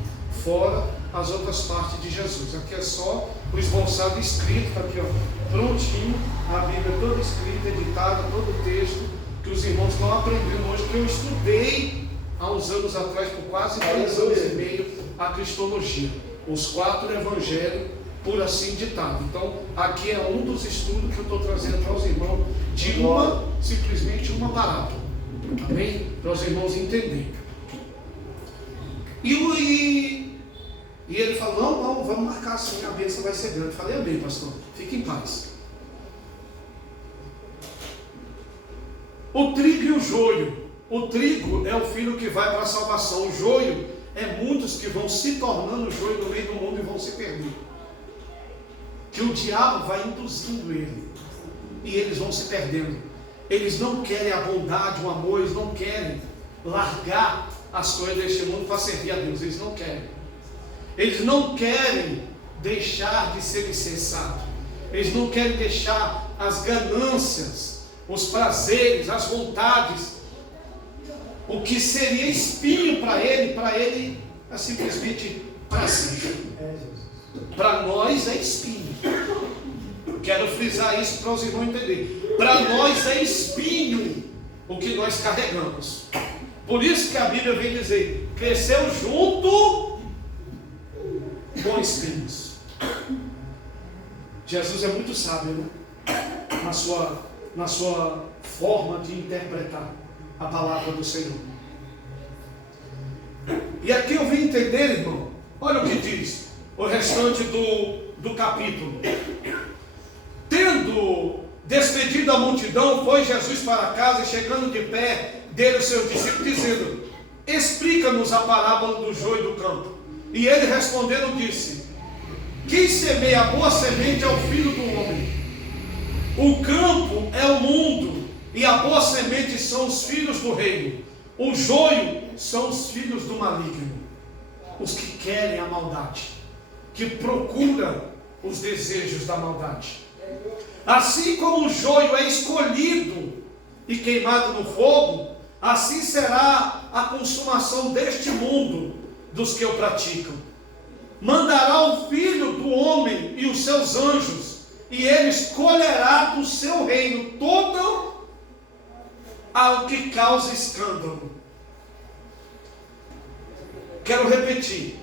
fora as outras partes de Jesus. Aqui é só o esboçado escrito, está aqui, ó, prontinho, a Bíblia toda escrita, editada, todo o texto que os irmãos estão aprendendo hoje, que eu estudei há uns anos atrás, por quase 2 anos e meio, a cristologia, os 4 evangelhos, por assim ditado. Então, aqui é um dos estudos que eu estou trazendo para os irmãos, de simplesmente uma parábola, amém? Para os irmãos entenderem. E ele falou, não, vamos marcar assim, a bênção vai ser grande. Eu falei, amém, pastor, fique em paz. O trigo e o joio. O trigo é o filho que vai para a salvação. O joio é muitos que vão se tornando joio no meio do mundo e vão se perder. Que o diabo vai induzindo ele. E eles vão se perdendo. Eles não querem a bondade, o amor, eles não querem largar as coisas deste mundo para servir a Deus. Eles não querem. Eles não querem deixar de ser insensatos. Eles não querem deixar as ganâncias, os prazeres, as vontades. O que seria espinho para ele é simplesmente prazer. Para nós é espinho. Quero frisar isso para os irmãos entenderem. Para nós é espinho o que nós carregamos. Por isso que a Bíblia vem dizer: cresceu junto com espinhos. Jesus é muito sábio, né? Na sua forma de interpretar a palavra do Senhor. E aqui eu vim entender, irmão, olha o que diz o restante do capítulo. Tendo despedido a multidão, foi Jesus para casa, e chegando de pé dele os seus discípulos, dizendo: explica-nos a parábola do joio do campo. E ele respondendo disse: quem semeia a boa semente é o Filho do Homem. O campo é o mundo, E a boa semente são os filhos do reino. O joio são os filhos do maligno. Os que querem a maldade, que procuram os desejos da maldade. Assim como o joio é escolhido e queimado no fogo, assim será a consumação deste mundo dos que o praticam. Mandará o Filho do homem e os seus anjos, e ele escolherá do seu reino todo ao que causa escândalo. Quero repetir: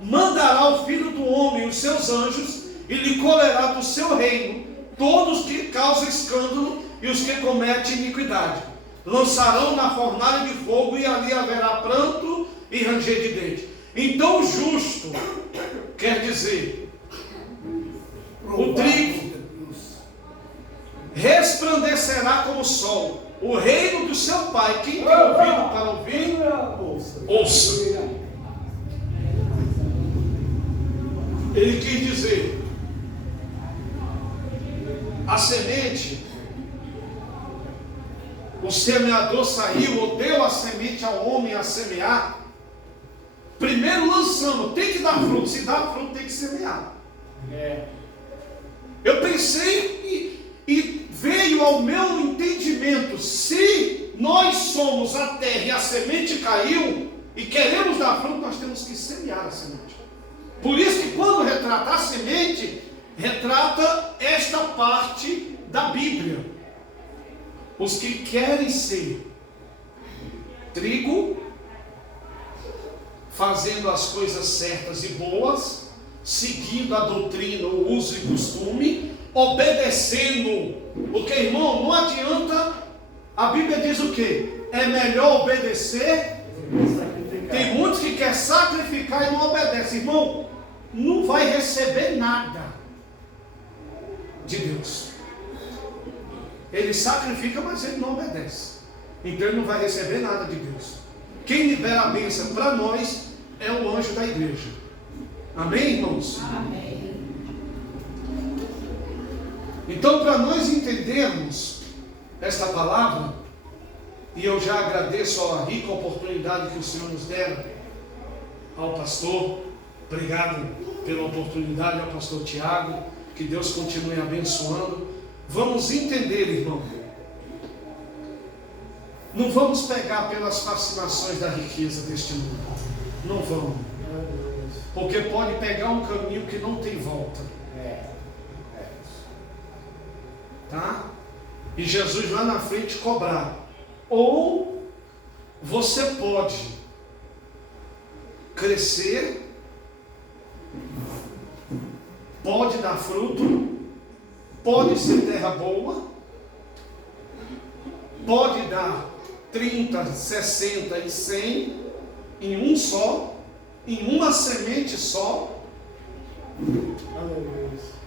mandará o Filho do homem e os seus anjos, e lhe colherá do seu reino todos que causam escândalo e os que cometem iniquidade. Lançarão na fornalha de fogo, e ali haverá pranto e ranger de dentes. Então o justo, quer dizer, o trigo, resplandecerá como o sol, o reino do seu Pai. Quem tem ouvido para ouvir, ouça. Ele quis dizer, a semente, o semeador saiu, ou deu a semente ao homem a semear, primeiro lançando, tem que dar fruto, se dá fruto tem que semear. Eu pensei e veio ao meu entendimento, se nós somos a terra e a semente caiu, e queremos dar fruto, nós temos que semear a semente. Por isso que quando retrata a semente, retrata esta parte da Bíblia. Os que querem ser trigo, fazendo as coisas certas e boas, seguindo a doutrina, o uso e costume, obedecendo. Porque, irmão, não adianta, a Bíblia diz o quê? É melhor obedecer. Tem muitos que querem sacrificar e não obedecem. Irmão, não vai receber nada de Deus. Ele sacrifica, mas ele não obedece. Então ele não vai receber nada de Deus. Quem libera a bênção para nós é o anjo da igreja. Amém, irmãos? Amém. Então, para nós entendermos esta palavra, e eu já agradeço a rica oportunidade que o Senhor nos dera, ao pastor, obrigado pela oportunidade, ao pastor Tiago, que Deus continue abençoando. Vamos entender, irmão. Não vamos pegar pelas fascinações da riqueza deste mundo. Não vamos. Porque pode pegar um caminho que não tem volta. Tá? E Jesus lá na frente cobrar. Ou você pode crescer, pode dar fruto, pode ser terra boa, pode dar 30, 60 e 100 em um só, em uma semente só.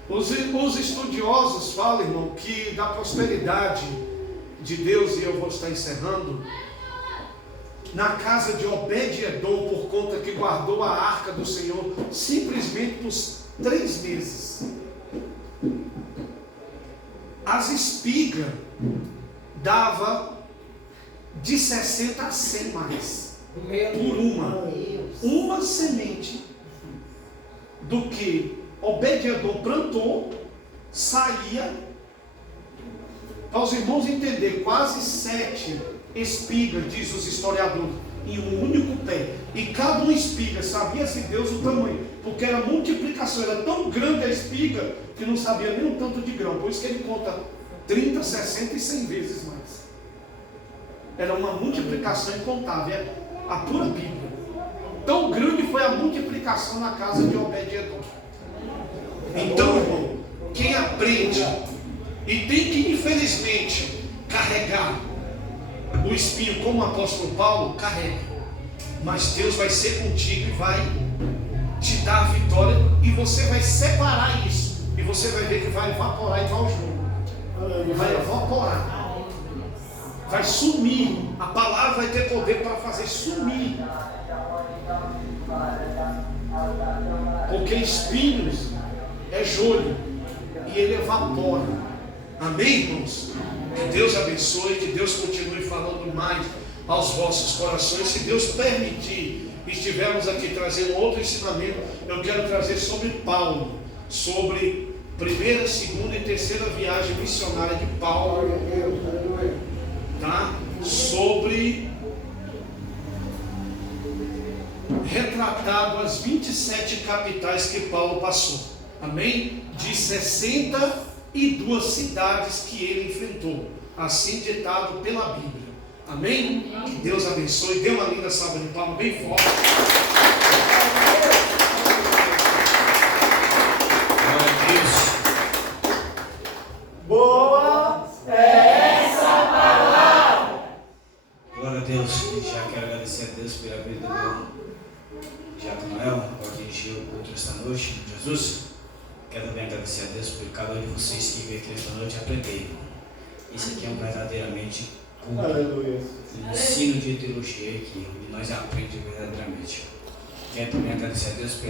Os estudiosos falam, irmão, que da prosperidade de Deus, e eu vou estar encerrando, na casa de Obed-edom, por conta que guardou a arca do Senhor simplesmente por 3 meses, as espigas dava de 60 a 100 mais por uma semente do que Obed-edom plantou, saía, para os irmãos entender, quase 7 espigas, diz os historiadores, em um único pé. E cada uma espiga, sabia-se Deus o tamanho, porque era multiplicação, era tão grande a espiga, que não sabia nem o tanto de grão. Por isso que ele conta 30, 60 e 100 vezes mais. Era uma multiplicação incontável, é a pura Bíblia. Tão grande foi a multiplicação na casa de Obed-edom. Então, irmão, quem aprende e tem que, infelizmente, carregar o espinho como o apóstolo Paulo, carrega. Mas Deus vai ser contigo e vai te dar a vitória, e você vai separar isso, e você vai ver que vai evaporar igual o jogo. Vai evaporar. Vai sumir. A palavra vai ter poder para fazer sumir. Porque espinhos é joio, e ele evapora. Amém, irmãos? Que Deus abençoe, que Deus continue falando mais aos vossos corações. Se Deus permitir, estivermos aqui trazendo outro ensinamento, eu quero trazer sobre Paulo, sobre primeira, segunda e terceira viagem missionária de Paulo, tá? Sobre retratado as 27 capitais que Paulo passou, amém? De 62 cidades que ele enfrentou, assim ditado pela Bíblia, amém? Que Deus abençoe. Dê uma linda salva de palmas bem forte. Glória a Deus. Boa é essa palavra. Glória a Deus. Já quero agradecer a Deus pela vida do meu Jacmael, por dirigir o culto esta noite, Jesus. Quero também agradecer a Deus por cada um de vocês que veio aqui esta noite aprender. Isso aqui é um verdadeiramente culto. Aleluia. Um ensino de teologia que nós aprendemos verdadeiramente. Quero também agradecer a Deus pela